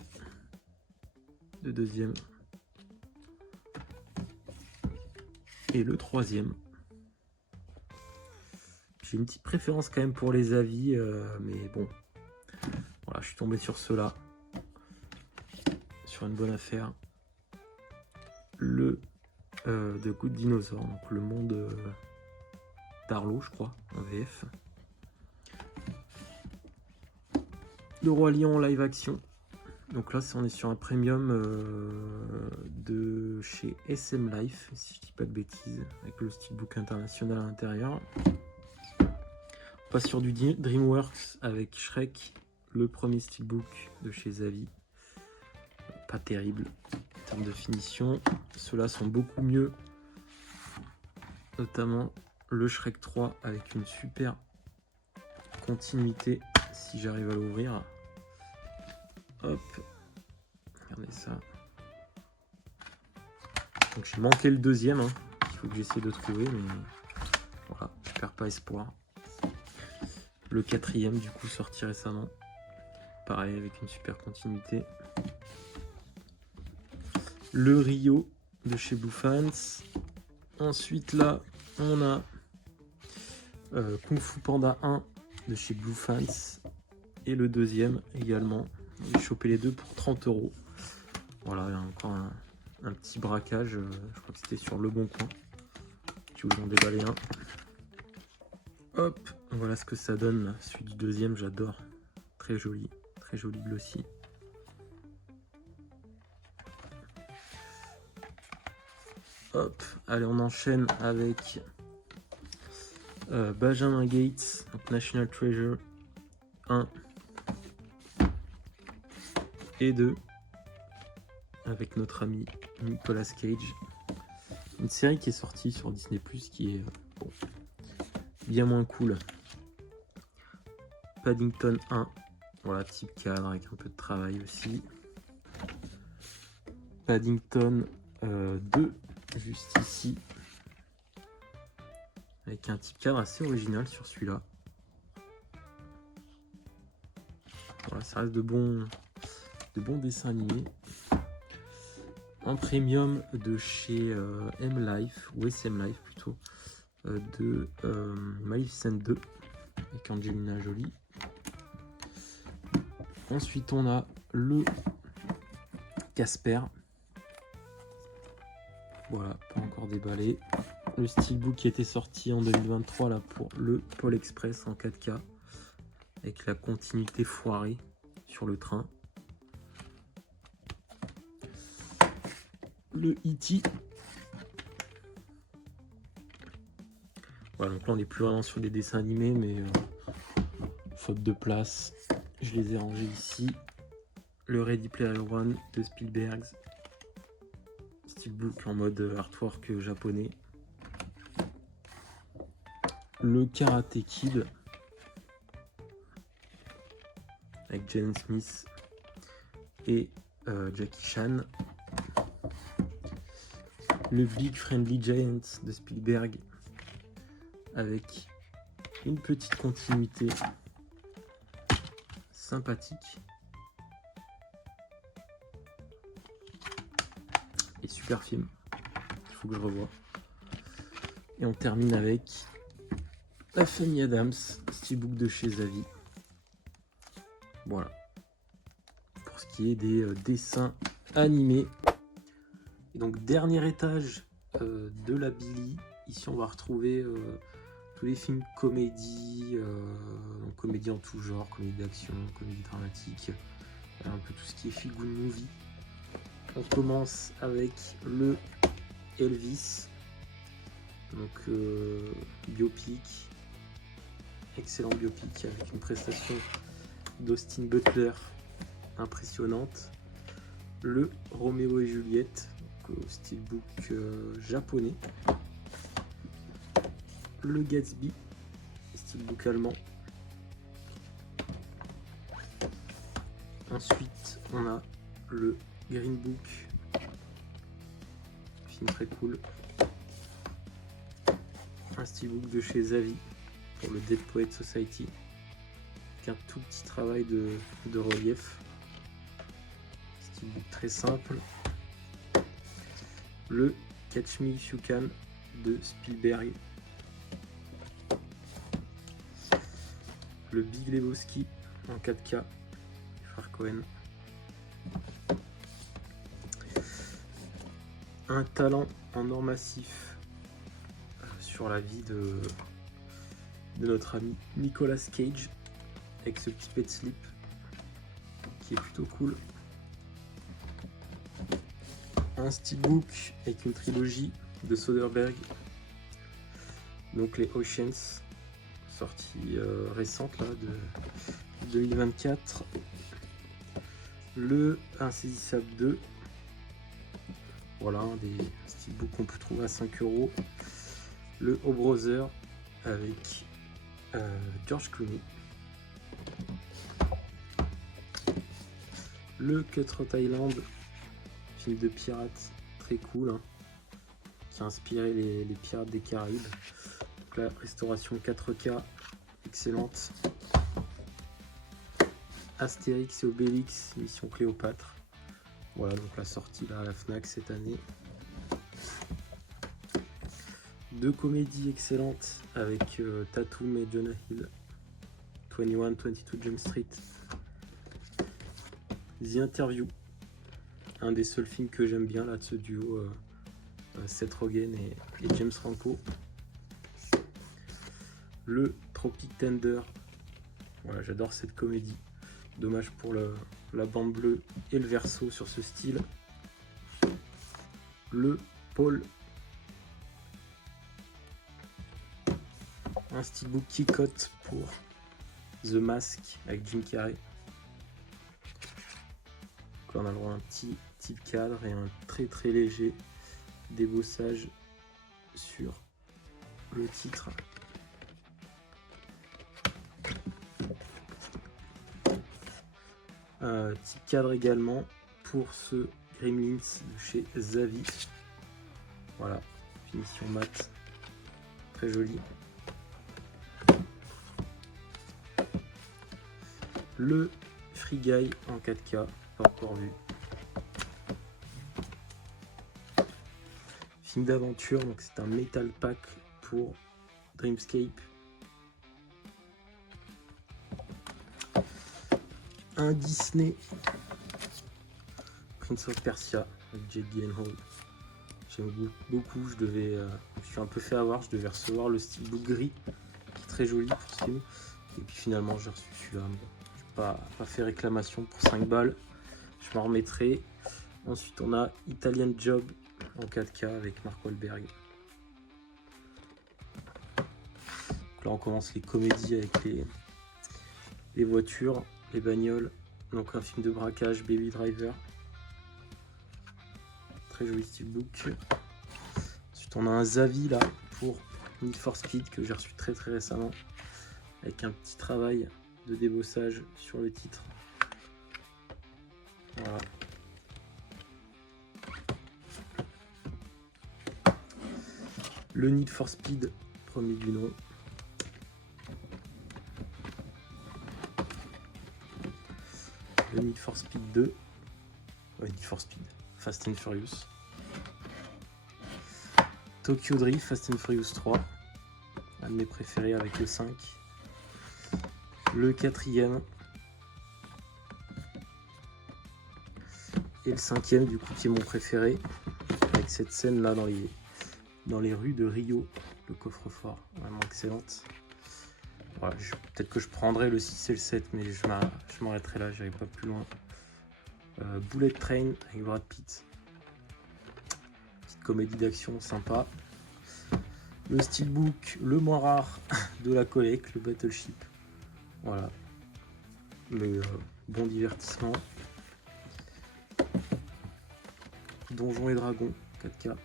de deuxième. Et le troisième. J'ai une petite préférence quand même pour les avis, mais bon. Voilà, je suis tombé sur ceux-là. Sur une bonne affaire. Le The Good Dinosaur, donc le monde d'Arlo, je crois, en VF. Le Roi Lion en live action. Donc là, on est sur un premium de chez SM Life, si je dis pas de bêtises, avec le steelbook international à l'intérieur. On passe sur du DreamWorks avec Shrek, le premier steelbook de chez Zavvi. Pas terrible en termes de finition. Ceux-là sont beaucoup mieux, notamment le Shrek 3 avec une super continuité si j'arrive à l'ouvrir. Hop, regardez ça. Donc j'ai manqué le deuxième, hein. Il faut que j'essaie de trouver, mais voilà, je perds pas espoir. Le quatrième du coup sorti récemment. Pareil avec une super continuité. Le Rio de chez Blue Fans. Ensuite là on a Kung Fu Panda 1 de chez Blue Fans. Et le deuxième également. J'ai chopé les deux pour 30 €. Voilà, il y a encore un petit braquage. Je crois que c'était sur Le Bon Coin. Je vais vous en déballer un. Hop, voilà ce que ça donne. Celui du deuxième, j'adore. Très joli glossy. Hop, allez, on enchaîne avec Benjamin Gates, donc National Treasure 1 et 2, avec notre ami Nicolas Cage. Une série qui est sortie sur Disney+, qui est bon, bien moins cool. Paddington 1, voilà, type cadre avec un peu de travail aussi. Paddington 2, juste ici, avec un type cadre assez original sur celui-là. Voilà, ça reste de bons dessins animés. Un premium de chez M-Life, ou SM Life plutôt, de Maleficent 2, avec Angelina Jolie. Ensuite, on a le Casper. Voilà, pas encore déballé. Le steelbook qui était sorti en 2023 là, pour le Pôle Express en 4K, avec la continuité foirée sur le train. Le E.T. Voilà, donc là on n'est plus vraiment sur des dessins animés, mais faute de place, je les ai rangés ici. Le Ready Player One de Spielberg, steelbook en mode artwork japonais. Le Karate Kid avec Jaden Smith et Jackie Chan. Le Big Friendly Giant de Spielberg avec une petite continuité sympathique et super film, il faut que je revoie. Et on termine avec La Famille Adams, steelbook de chez Zavi. Voilà pour ce qui est des dessins animés. Et donc dernier étage de la Billy. Ici on va retrouver tous les films comédie, donc comédie en tout genre, comédie d'action, comédie dramatique, un peu tout ce qui est feel good movie. On commence avec le Elvis, donc biopic, excellent biopic avec une prestation d'Austin Butler impressionnante. Le Roméo et Juliette, steelbook japonais. Le Gatsby, steelbook allemand. Ensuite, on a le Green Book, film très cool. Un steelbook de chez Zavi pour le Dead Poet Society, avec un tout petit travail de relief. Steelbook très simple. Le Catch Me If You Can de Spielberg. Le Big Lebowski en 4K, frère Cohen. Un talent en or massif sur la vie de notre ami Nicolas Cage, avec ce petit pet slip qui est plutôt cool. Un steelbook avec une trilogie de Soderbergh, donc les Oceans, sortie récente là de 2024. Le Insaisissable 2, voilà, un des steelbooks qu'on peut trouver à 5 €. Le O Brother avec George Clooney. Le Cutthroat Island, film de pirates très cool, hein, qui a inspiré les pirates des Caraïbes. Donc la restauration 4K, excellente. Astérix et Obélix, mission Cléopâtre. Voilà, donc la sortie là à la Fnac cette année. Deux comédies excellentes avec Tatum et Jonah Hill. 21-22 Jump Street. The Interview, un des seuls films que j'aime bien là de ce duo, Seth Rogen et James Franco. Le Tropic Thunder, voilà, j'adore cette comédie. Dommage pour la bande bleue et le verso sur ce style. Le Paul, un steelbook Kikot pour The Mask avec Jim Carrey. Donc là, on a le droit à un petit type cadre et un très très léger débossage sur le titre. Type cadre également pour ce Gremlins de chez Zavi. Voilà, finition mat, très joli. Le Free Guy en 4K, pas encore vu. Film d'aventure, donc c'est un Metal Pack pour Dreamscape. Un Disney Prince of Persia avec Jake Gyllenhaal. J'aime beaucoup, je suis un peu fait avoir, je devais recevoir le steelbook gris qui est très joli pour ce film. Et puis finalement j'ai reçu celui-là. Je n'ai pas fait réclamation pour 5 balles. Je m'en remettrai. Ensuite on a Italian Job en 4K avec Mark Wahlberg. Donc là on commence les comédies avec les voitures, les bagnoles. Donc un film de braquage, Baby Driver. Très joli steelbook. Ensuite on a un Zavi là pour Need for Speed que j'ai reçu très récemment. Avec un petit travail de débossage sur le titre. Voilà. Le Need for Speed, premier du nom. Le Need for Speed 2. Need for Speed. Fast and Furious. Tokyo Drift, Fast and Furious 3. Un de mes préférés avec le 5. Le 4e. Et le 5e, du coup, qui est mon préféré. Avec cette scène là dans les rues de Rio. Le coffre-fort, vraiment excellente. Voilà, peut-être que je prendrai le 6 et le 7, mais je m'arrêterai là, j'irai pas plus loin. Bullet Train avec Brad Pitt. Petite comédie d'action sympa. Le steelbook, le moins rare de la collecte, le Battleship. Voilà. Mais bon divertissement. Donjons et Dragons 4K.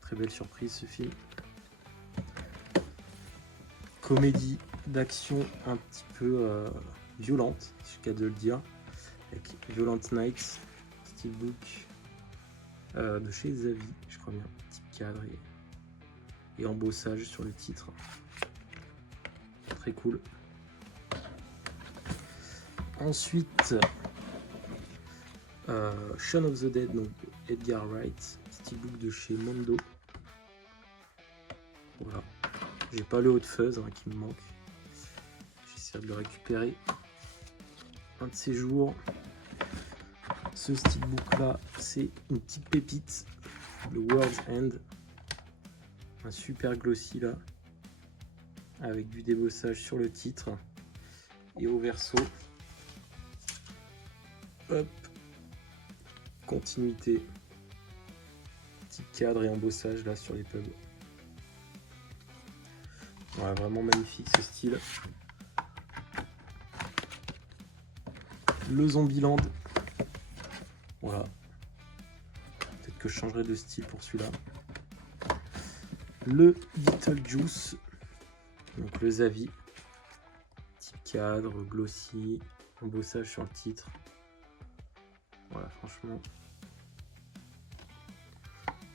Très belle surprise ce film. Comédie d'action un petit peu violente, c'est le cas de le dire. Avec Violent Night, steelbook de chez Zavi, je crois bien. Type cadre et embossage sur le titre. Très cool. Ensuite, Shaun of the Dead, donc Edgar Wright, steelbook de chez Mondo. Voilà. J'ai pas le Hot Fuzz qui me manque. J'essaie de le récupérer un de ces jours. Ce steelbook là, c'est une petite pépite. Le World's End. Un super glossy là. Avec du débossage sur le titre. Et au verso. Hop. Continuité. Petit cadre et embossage là sur les pubs. Ouais, vraiment magnifique ce style. Le Zombieland. Voilà. Peut-être que je changerai de style pour celui-là. Le Beetlejuice. Donc le Zavi. Type cadre, glossy, embossage sur le titre. Voilà, franchement,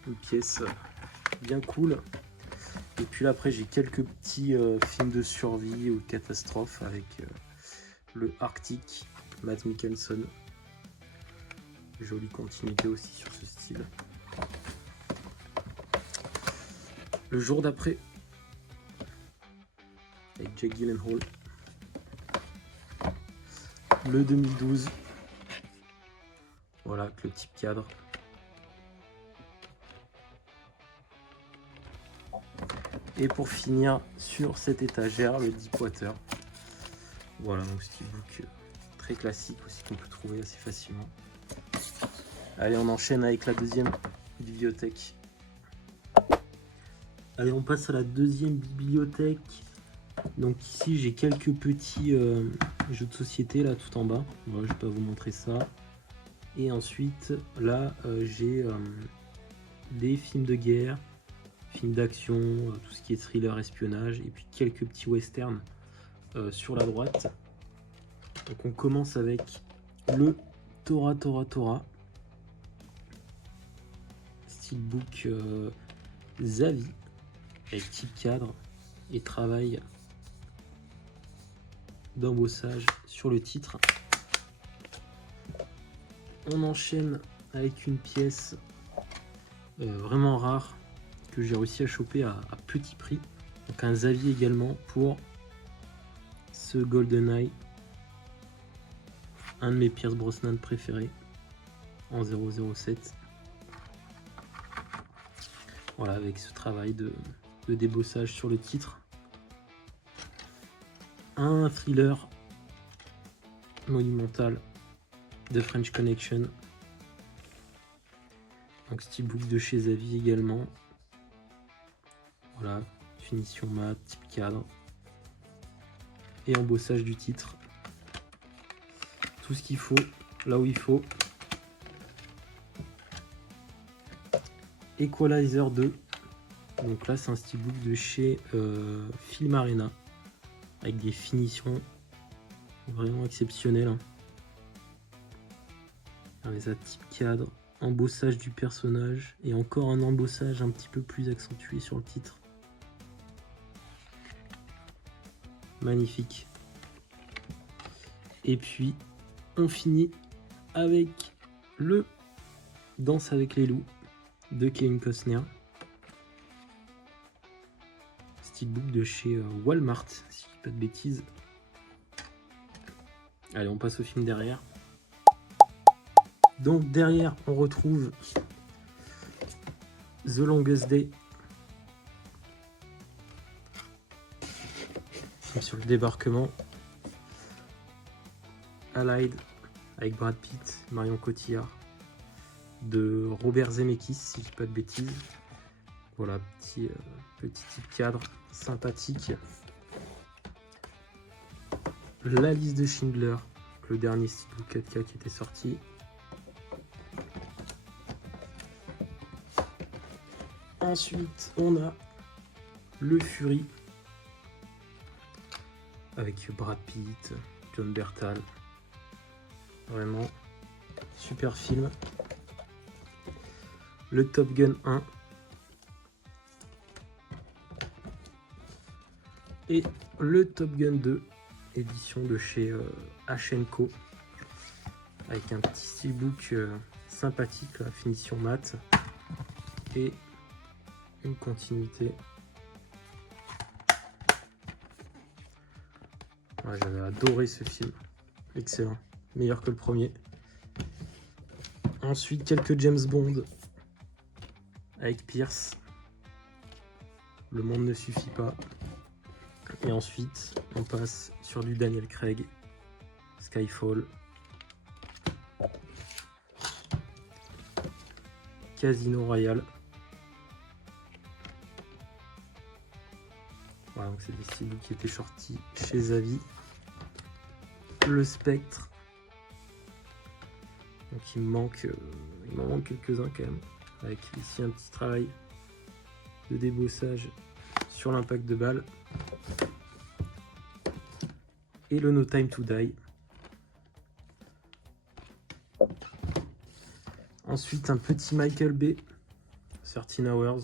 une pièce bien cool. Et puis là, après, j'ai quelques petits films de survie ou de catastrophe avec le Arctic, Matt Mikkelsen. Jolie continuité aussi sur ce style. Le jour d'après, avec Jake Gyllenhaal. Le 2012. Voilà, avec le type cadre. Et pour finir sur cette étagère, le Deepwater. Voilà, donc steelbook très classique aussi qu'on peut trouver assez facilement. Allez, on enchaîne avec la deuxième bibliothèque. Allez, on passe à la deuxième bibliothèque. Donc ici, j'ai quelques petits jeux de société là tout en bas. Voilà, je vais pas vous montrer ça. Et ensuite, là, j'ai des films de guerre, films d'action, tout ce qui est thriller, espionnage, et puis quelques petits westerns sur la droite. Donc on commence avec le Tora Tora Tora. Steelbook Zavi, avec type cadre et travail d'embossage sur le titre. On enchaîne avec une pièce vraiment rare que j'ai réussi à choper à petit prix. Donc un Zavi également pour ce GoldenEye, un de mes Pierce Brosnan préférés en 007. Voilà, avec ce travail de débossage sur le titre. Un thriller monumental de French Connection. Donc steelbook de chez Zavi également. Voilà, finition mat, type cadre. Et embossage du titre. Tout ce qu'il faut, là où il faut. Equalizer 2. Donc là, c'est un steelbook de chez Film Arena. Avec des finitions vraiment exceptionnelles. Hein. Avec ça, type cadre, embossage du personnage et encore un embossage un petit peu plus accentué sur le titre. Magnifique. Et puis, on finit avec le Danse avec les loups de Kevin Costner. Steelbook de chez Walmart, si je dis pas de bêtises. Allez, on passe au film derrière. Donc derrière, on retrouve The Longest Day. Sur le débarquement. Allied avec Brad Pitt, Marion Cotillard, de Robert Zemeckis, si je dis pas de bêtises. Voilà, petit type cadre sympathique. La liste de Schindler, le dernier steelbook 4K qui était sorti. Ensuite, on a le Fury avec Brad Pitt, John Bertal. Vraiment super film. Le Top Gun 1. Et le Top Gun 2, édition de chez H&Co, avec un petit steelbook sympathique, la finition mat, et une continuité. Ouais, j'avais adoré ce film, excellent, meilleur que le premier. Ensuite, quelques James Bond avec Pierce. Le monde ne suffit pas. Et ensuite, on passe sur du Daniel Craig, Skyfall, Casino Royale. Voilà, donc c'est des steelbooks qui étaient sortis chez Zavi. Le Spectre. Donc il m'en manque quelques-uns quand même. Avec ici un petit travail de débossage sur l'impact de balle. Et le No Time to Die. Ensuite, un petit Michael Bay, 13 Hours.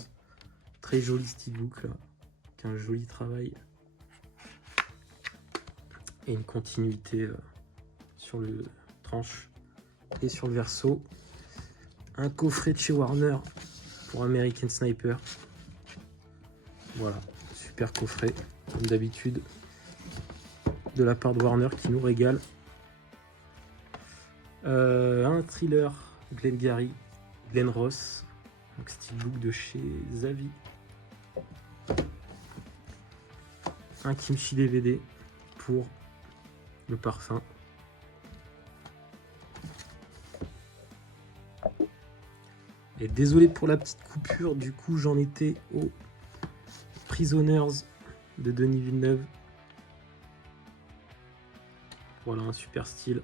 Très joli steelbook là, avec un joli travail. Et une continuité sur le tranche et sur le verso. Un coffret de chez Warner pour American Sniper. Voilà, super coffret, comme d'habitude, de la part de Warner qui nous régale. Un thriller Glengarry, Glen Ross, donc steelbook de chez Zavi. Un kimchi DVD pour le parfum. Et désolé pour la petite coupure, du coup j'en étais au Prisoners de Denis Villeneuve. Voilà, un super style.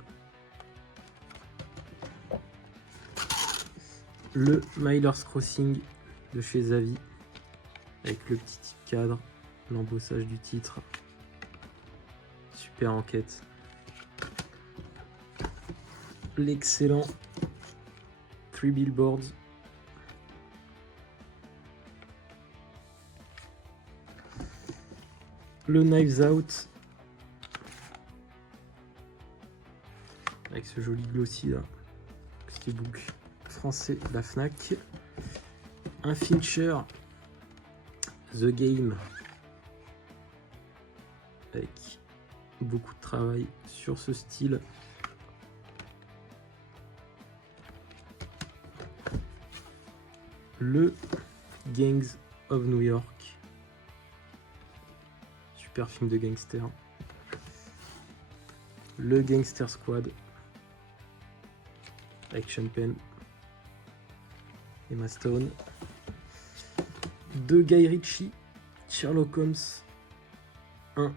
Le Miller's Crossing de chez Zavi, avec le petit type cadre, l'embossage du titre. Super enquête. L'excellent 3 Billboards. Le Knives Out. Avec ce joli glossy là. Steelbook français de la Fnac. Un Fincher. The Game. Avec beaucoup de travail sur ce style. Le Gangs of New York. Super film de gangster. Le Gangster Squad. Avec Sean Penn. Emma Stone. De Guy Ritchie. Sherlock Holmes 1.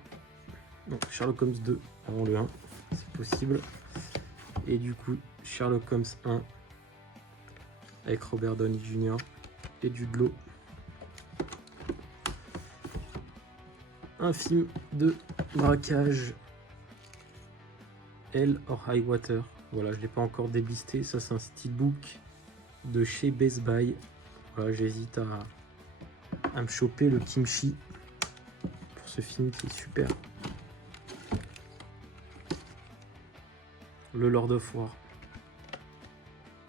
Non, Sherlock Holmes 2 avant le 1. C'est possible. Et du coup, Sherlock Holmes 1. Avec Robert Downey Jr. et Jude Law. Un film de braquage, Hell or High Water. Voilà, je ne l'ai pas encore déblisté. Ça, c'est un steelbook de chez Best Buy. Voilà, j'hésite à me choper le kimchi pour ce film qui est super. Le Lord of War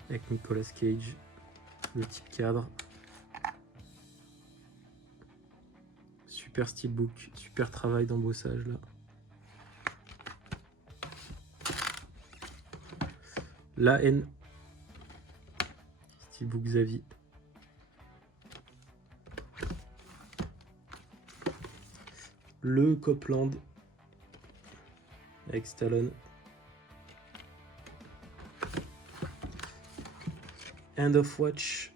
avec Nicolas Cage. Le type cadre. Super steelbook, super travail d'embossage là. La haine. Steelbook Zavi. Le Copland avec Stallone. End of Watch.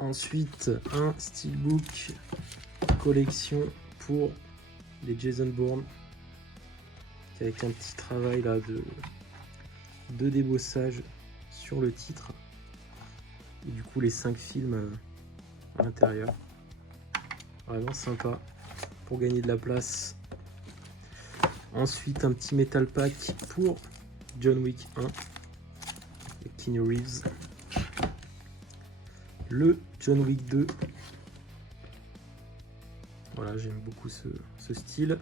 Ensuite, un steelbook collection pour les Jason Bourne avec un petit travail là de débossage sur le titre et du coup les 5 films à l'intérieur. Vraiment sympa pour gagner de la place. Ensuite, un petit metal pack pour John Wick 1 et Keanu Reeves. Le John Wick 2. Voilà, j'aime beaucoup ce style.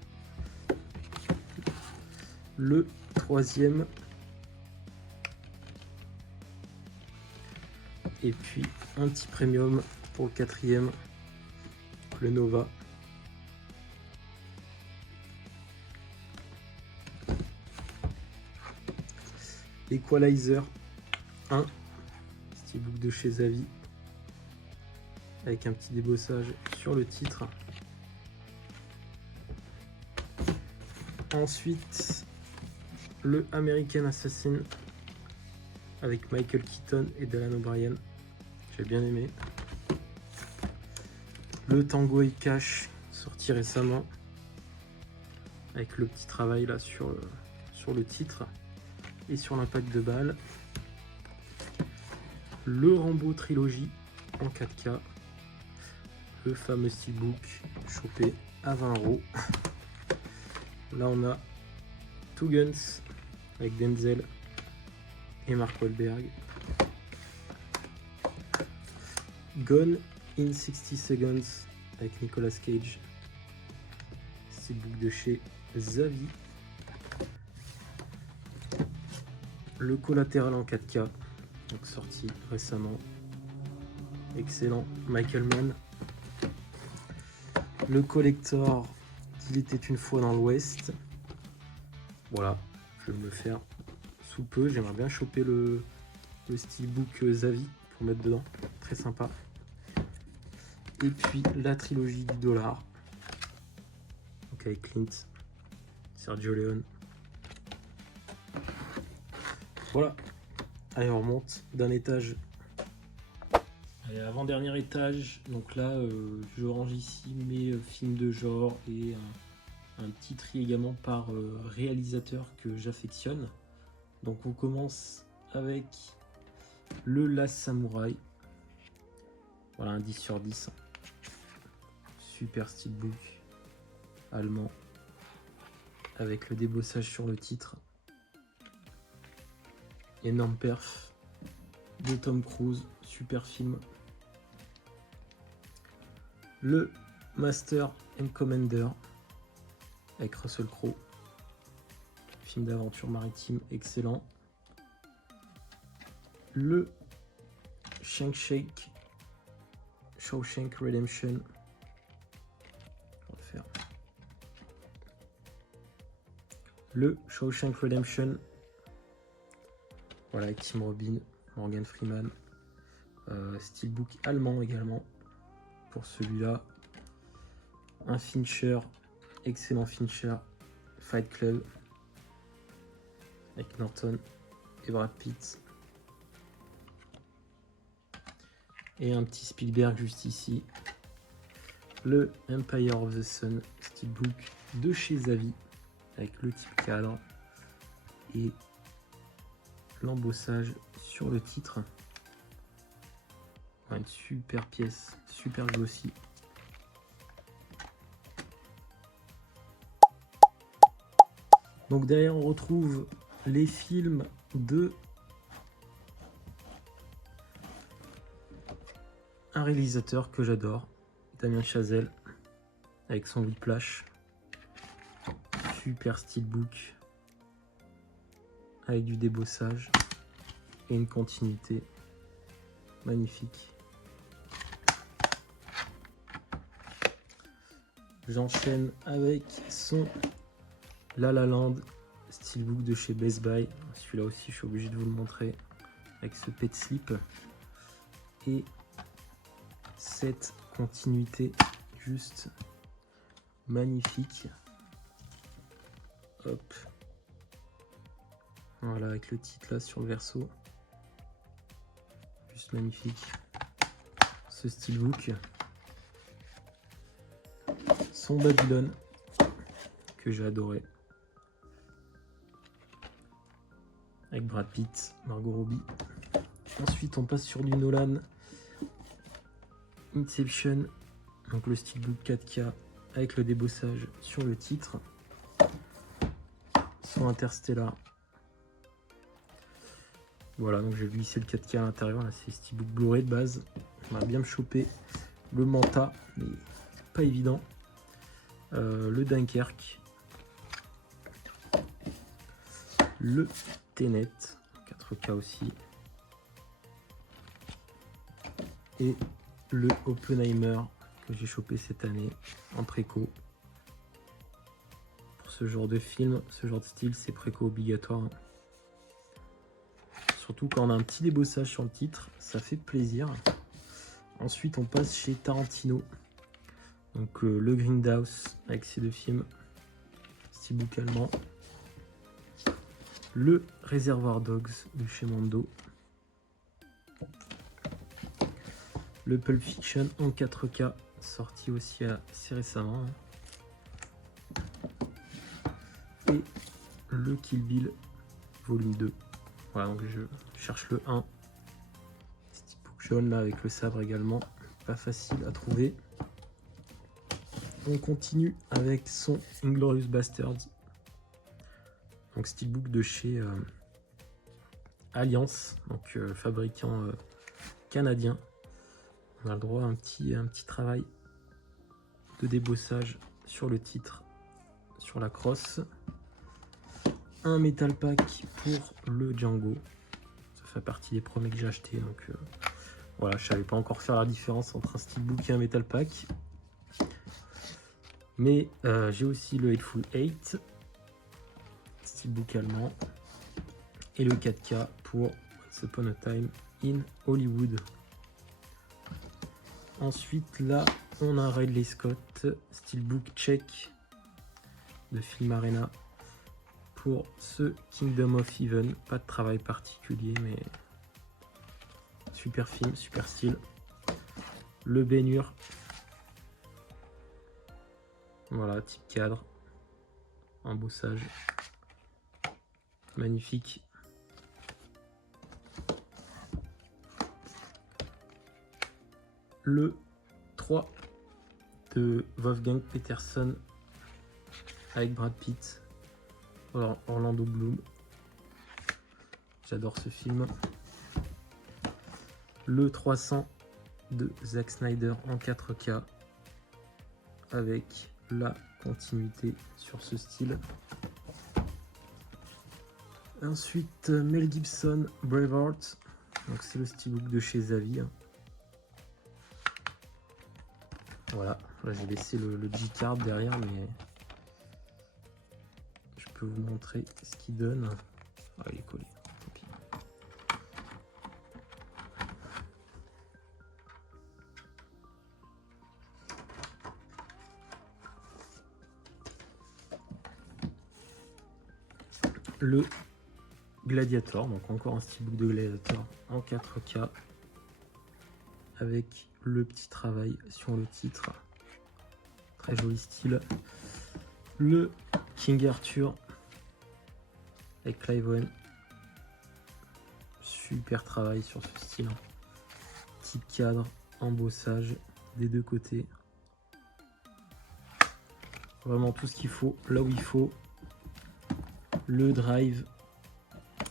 Le troisième. Et puis un petit premium pour le quatrième. Le Nova. Equalizer 1. Steelbook de chez Zavi. Avec un petit débossage sur le titre. Ensuite, le American Assassin avec Michael Keaton et Dylan O'Brien. J'ai bien aimé. Le Tango et Cash, sorti récemment. Avec le petit travail là sur le titre et sur l'impact de balle. Le Rambo Trilogy en 4K. Le fameux steelbook chopé à 20 €. Là on a Two Guns avec Denzel et Mark Wahlberg. Gone in 60 Seconds avec Nicolas Cage. Steelbook de chez Zavi. Le Collatéral en 4K, donc sorti récemment. Excellent, Michael Mann. Le Collector, Il était une fois dans l'Ouest. Voilà, je vais me le faire sous peu. J'aimerais bien choper le Steelbook Zavi pour mettre dedans. Très sympa. Et puis la trilogie du dollar. Donc avec Clint, Sergio Leone. Voilà. Allez, on remonte d'un étage. Allez, avant-dernier étage. Donc là, je range ici mes films de genre et un petit tri également par réalisateur que j'affectionne. Donc on commence avec le Last Samurai. Voilà, un 10 sur 10. Super steelbook allemand avec le débossage sur le titre. Énorme perf de Tom Cruise, super film. Le Master and Commander avec Russell Crowe, film d'aventure maritime excellent. Le Shawshank Redemption. On va faire le Shawshank Redemption. Voilà, avec Tim Robbins, Morgan Freeman. Steelbook allemand également pour celui-là. Un Fincher, excellent Fincher, Fight Club avec Norton et Brad Pitt. Et un petit Spielberg juste ici. Le Empire of the Sun, steelbook de chez Zavi avec le type cadre et l'embossage sur le titre. Une super pièce, super glossy. Donc derrière on retrouve les films de un réalisateur que j'adore, Damien Chazelle, avec son Whiplash. Super steelbook avec du débossage et une continuité magnifique. J'enchaîne avec son La La Land, steelbook de chez Best Buy. Celui-là aussi, je suis obligé de vous le montrer avec ce pet slip et cette continuité juste magnifique. Hop. Voilà, avec le titre là sur le verso. Juste magnifique. Ce steelbook. Son Babylone que j'ai adoré. Avec Brad Pitt, Margot Robbie. Ensuite, on passe sur du Nolan. Inception. Donc le steelbook 4K avec le débossage sur le titre. Son Interstellar. Voilà, donc j'ai glissé le 4K à l'intérieur. Là, c'est steelbook Blu-ray de base. On va bien me choper le Manta, mais pas évident. Le Dunkerque. Le Tenet, 4K aussi. Et le Oppenheimer que j'ai chopé cette année en préco. Pour ce genre de film, ce genre de style, c'est préco obligatoire. Surtout quand on a un petit débossage sur le titre, ça fait plaisir. Ensuite, on passe chez Tarantino. Donc le Grindhouse avec ces deux films. Steelbook allemand. Le Reservoir Dogs de chez Mondo. Le Pulp Fiction en 4K, sorti aussi assez récemment. Et le Kill Bill volume 2. Voilà, donc je cherche le 1. Steelbook jaune là avec le sabre également. Pas facile à trouver. On continue avec son Inglourious Basterds. Donc steelbook de chez Alliance, donc fabricant canadien. On a le droit à un petit travail de débossage sur le titre, sur la crosse. Un metal pack pour le Django. Ça fait partie des premiers que j'ai acheté, donc voilà, je savais pas encore faire la différence entre un steelbook et un metal pack. Mais j'ai aussi le Hateful Eight, steelbook allemand, et le 4K pour Once Upon a Time in Hollywood. Ensuite, là, on a un Ridley Scott steelbook tchèque de Film Arena pour ce Kingdom of Heaven. Pas de travail particulier, mais super film, super style. Le Ben-Hur. Voilà, type cadre, embossage, magnifique. Le 3 de Wolfgang Peterson avec Brad Pitt, Orlando Bloom. J'adore ce film. Le 300 de Zack Snyder en 4K avec la continuité sur ce style. Ensuite, Mel Gibson Braveheart. Donc c'est le steelbook de chez Zavi. Voilà, là j'ai laissé le G-card derrière, mais je peux vous montrer ce qu'il donne. Ah, il est collé, tant pis. Le Gladiator, donc encore un steelbook de Gladiator en 4K avec le petit travail sur le titre, très joli style. Le King Arthur avec Clive Owen, super travail sur ce style, type cadre, embossage des deux côtés, vraiment tout ce qu'il faut là où il faut. Le Drive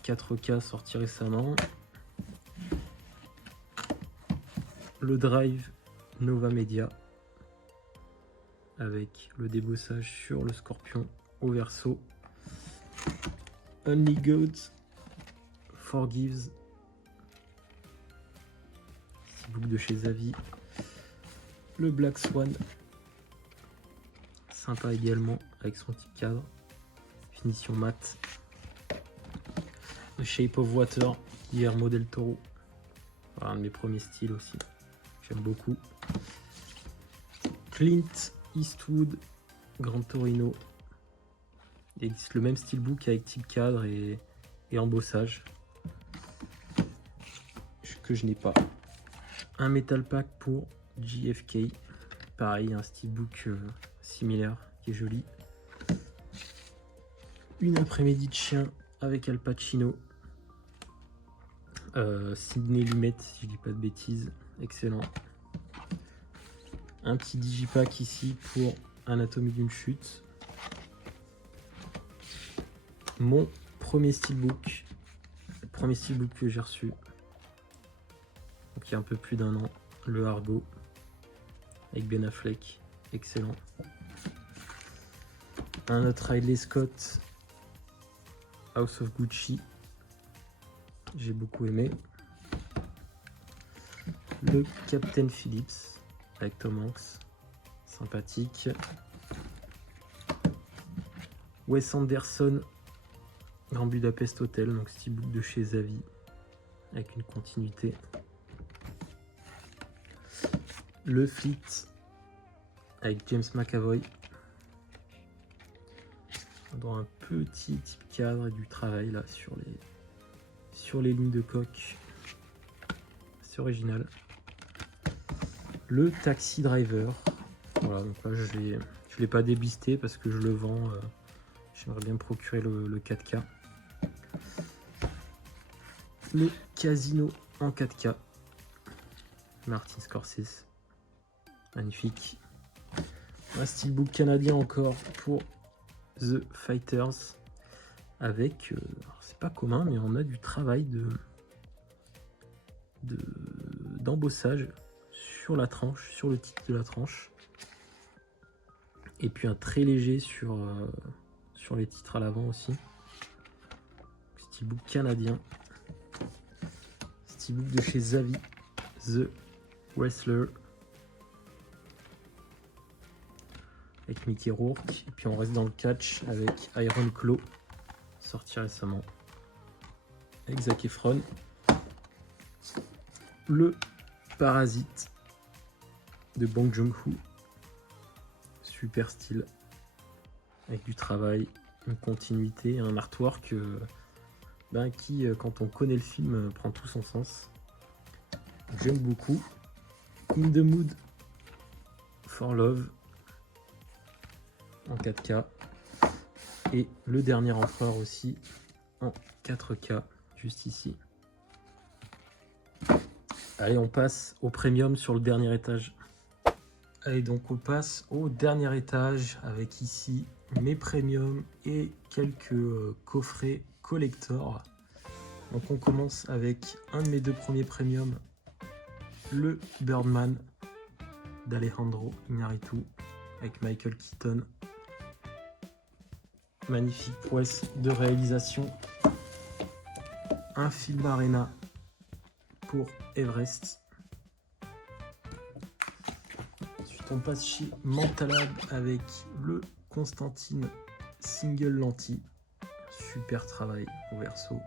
4K sorti récemment. Le Drive Nova Media avec le débossage sur le Scorpion au verso. Only Goat Forgives, steelbook de chez Zavi. Le Black Swan, sympa également avec son type cadre, finition mat. The Shape of Water, Guillermo del Toro, voilà, un de mes premiers styles aussi, j'aime beaucoup. Clint Eastwood, Gran Torino. Il existe le même steelbook avec type cadre et embossage que je n'ai pas. Un metal pack pour JFK, pareil, un steelbook similaire qui est joli. Une après-midi de chien avec Al Pacino, Sidney Lumet, si je dis pas de bêtises, excellent. Un petit digipack ici pour Anatomie d'une chute. Mon premier steelbook, le premier steelbook que j'ai reçu, donc il y a un peu plus d'un an, le Argo avec Ben Affleck, excellent. Un autre Ridley Scott, House of Gucci, j'ai beaucoup aimé. Le Captain Phillips avec Tom Hanks, sympathique. Wes Anderson, Grand Budapest Hotel, donc steelbook de chez Zavi avec une continuité. Le Fleet avec James McAvoy, dans un petit type cadre et du travail là sur les lignes de coque, c'est original. Le Taxi Driver, voilà, donc là je l'ai pas déblisté parce que je le vends, j'aimerais bien me procurer le 4K. Le Casino en 4K, Martin Scorsese, magnifique. Un steelbook canadien encore pour The Fighters avec, c'est pas commun, mais on a du travail d'embossage sur la tranche, sur le titre de la tranche. Et puis un très léger sur les titres à l'avant aussi. Steelbook canadien. Steelbook de chez Zavvi, The Wrestler. Avec Mickey Rourke. Et puis on reste dans le catch avec Iron Claw, sorti récemment. Avec Zac Efron. Le Parasite de Bong Joon-ho. Super style. Avec du travail, une continuité, un artwork qui, quand on connaît le film, prend tout son sens. J'aime beaucoup. In the Mood for Love en 4K. Et le dernier empereur aussi en 4K, juste ici. Allez, on passe au premium sur le dernier étage. Allez, donc on passe au dernier étage avec ici mes premiums et quelques coffrets collector. Donc on commence avec un de mes deux premiers premiums, le Birdman d'Alejandro Iñárritu avec Michael Keaton. Magnifique prouesse de réalisation. Un film Arena pour Everest. Ensuite on passe chez Mentalab avec le Constantine single lentille. Super travail au verso.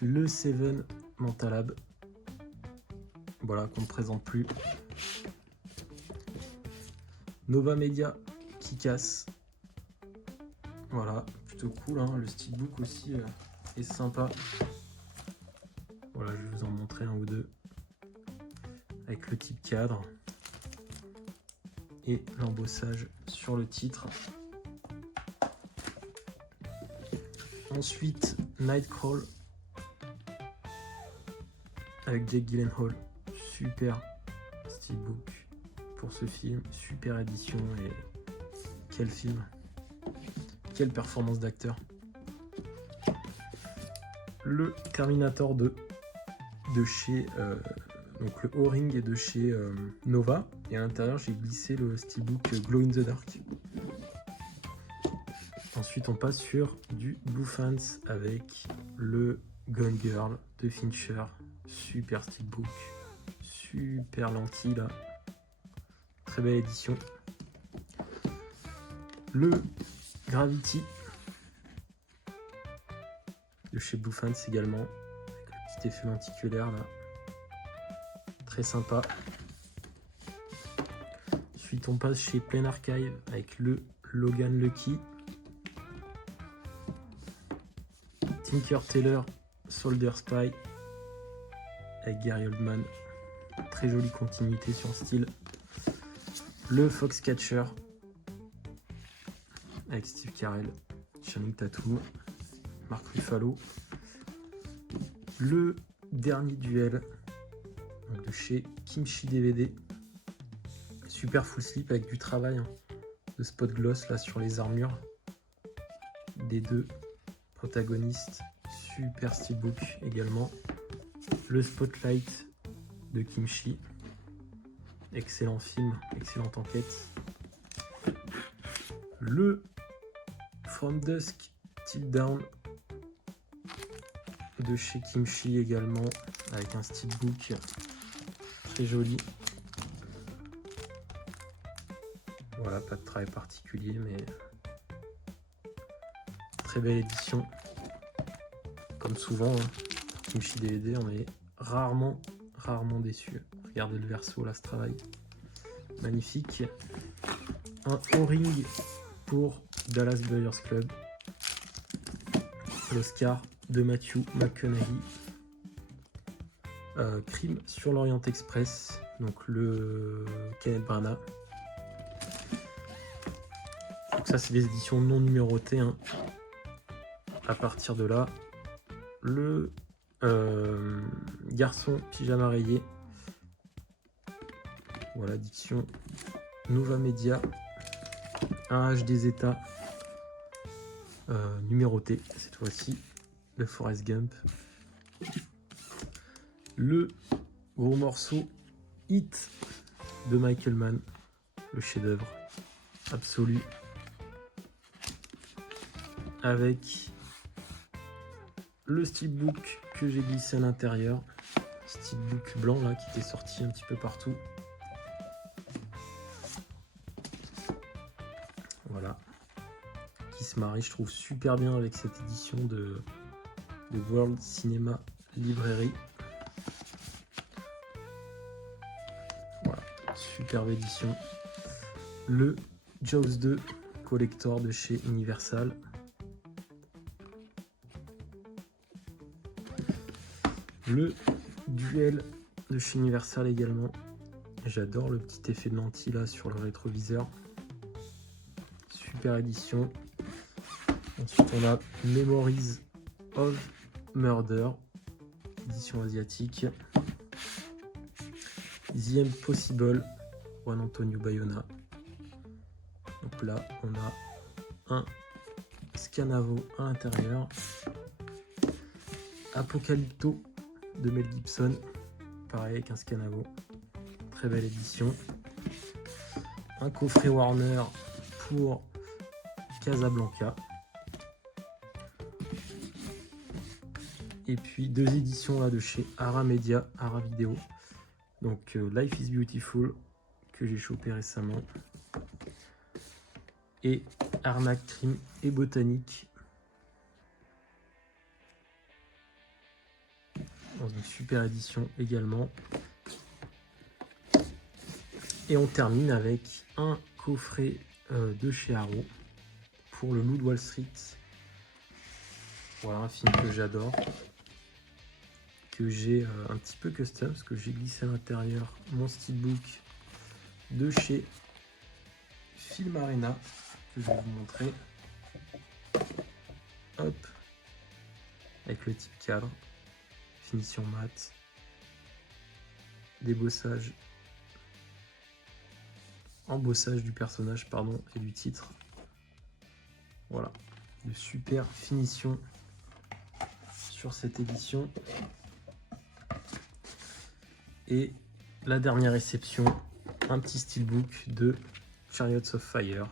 Le Seven Mentalab. Voilà, qu'on ne présente plus. Nova Media qui casse. Voilà, plutôt cool, hein. Le steelbook aussi est sympa. Voilà, je vais vous en montrer un ou deux. Avec le type cadre. Et l'embossage sur le titre. Ensuite, Nightcrawler avec Jake Gyllenhaal. Super steelbook pour ce film. Super édition et quel film. Quelle performance d'acteur. Le Terminator 2 de chez... donc le O-Ring est de chez Nova. Et à l'intérieur, j'ai glissé le steelbook Glow in the Dark. Ensuite, on passe sur du Blue Fans avec le Gone Girl de Fincher. Super steelbook. Super lentille là. Très belle édition. Le Gravity de chez Blue Fans également. Avec le petit effet lenticulaire là. Très sympa. Ensuite, on passe chez Plain Archive avec le Logan Lucky. Tinker Tailor Soldier Spy avec Gary Oldman. Très jolie continuité sur le style. Le Foxcatcher avec Steve Carell, Channing Tatum, Mark Ruffalo. Le dernier duel donc de chez Kimchi DVD. Super full slip avec du travail de spot gloss là sur les armures des deux protagonistes. Super steelbook également. Le Spotlight de Kimchi. Excellent film, excellente enquête. Le From Dusk Till Dawn de chez Kimchi également, avec un steelbook très joli. Voilà, pas de travail particulier, mais très belle édition. Comme souvent, Kimchi DVD, on est rarement déçu. Regardez le verso, là, ce travail. Magnifique. Un O-ring pour Dallas Buyers Club. L'Oscar de Matthew McConaughey. Crime sur l'Orient Express. Donc le Kenneth Branagh. Donc ça, c'est des éditions non numérotées. Hein. À partir de là, le Garçon pyjama rayé. Voilà, édition Nova Media. un HD Zeta numéroté cette fois-ci, le Forrest Gump. Le gros morceau Hit de Michael Mann, le chef-d'œuvre absolu, avec le steelbook que j'ai glissé à l'intérieur, steelbook blanc là qui était sorti un petit peu partout. Voilà, qui se marie, je trouve, super bien avec cette édition de World Cinema Librairie. Voilà, superbe édition. Le Jaws 2 Collector de chez Universal. Le Duel de chez Universal également. J'adore le petit effet de lentille là sur le rétroviseur. Super édition. Ensuite on a Memories of Murder, édition asiatique. The Impossible, Juan Antonio Bayona. Donc là on a un Scanavo à l'intérieur. Apocalypto de Mel Gibson, pareil avec un Scanavo, très belle édition. Un coffret Warner pour Casablanca. Et puis deux éditions là de chez Ara Media, Ara Video. Donc Life is Beautiful que j'ai chopé récemment. Et Arnaque, Crime et Botanique. Dans une super édition également. Et on termine avec un coffret de chez Arrow pour le Loup de Wall Street. Voilà, un film que j'adore, que j'ai un petit peu custom parce que j'ai glissé à l'intérieur mon steelbook de chez Film Arena que je vais vous montrer. Hop, avec le type cadre, finition mat, débossage, embossage du personnage pardon et du titre. Voilà, de super finition sur cette édition. Et la dernière réception, un petit steelbook de Chariots of Fire.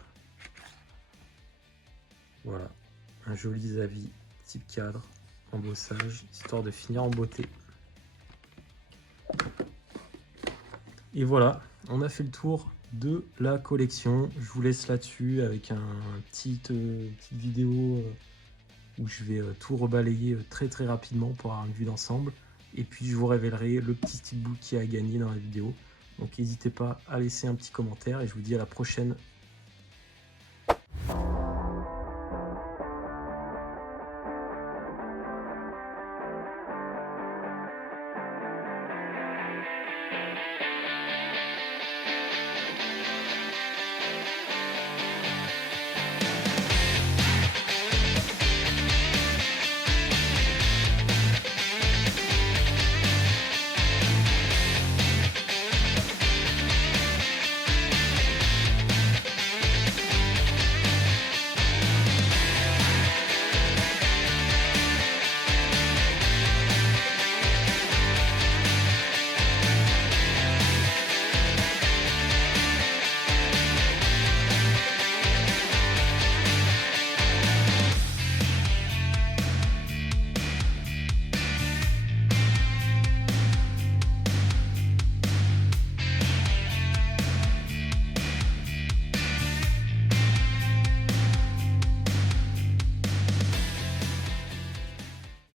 Voilà, un joli Zavi, type cadre, embossage, histoire de finir en beauté. Et voilà, on a fait le tour de la collection. Je vous laisse là-dessus avec un petite vidéo où je vais tout rebalayer très rapidement pour avoir une vue d'ensemble. Et puis je vous révélerai le petit steelbook qui a gagné dans la vidéo. Donc n'hésitez pas à laisser un petit commentaire et je vous dis à la prochaine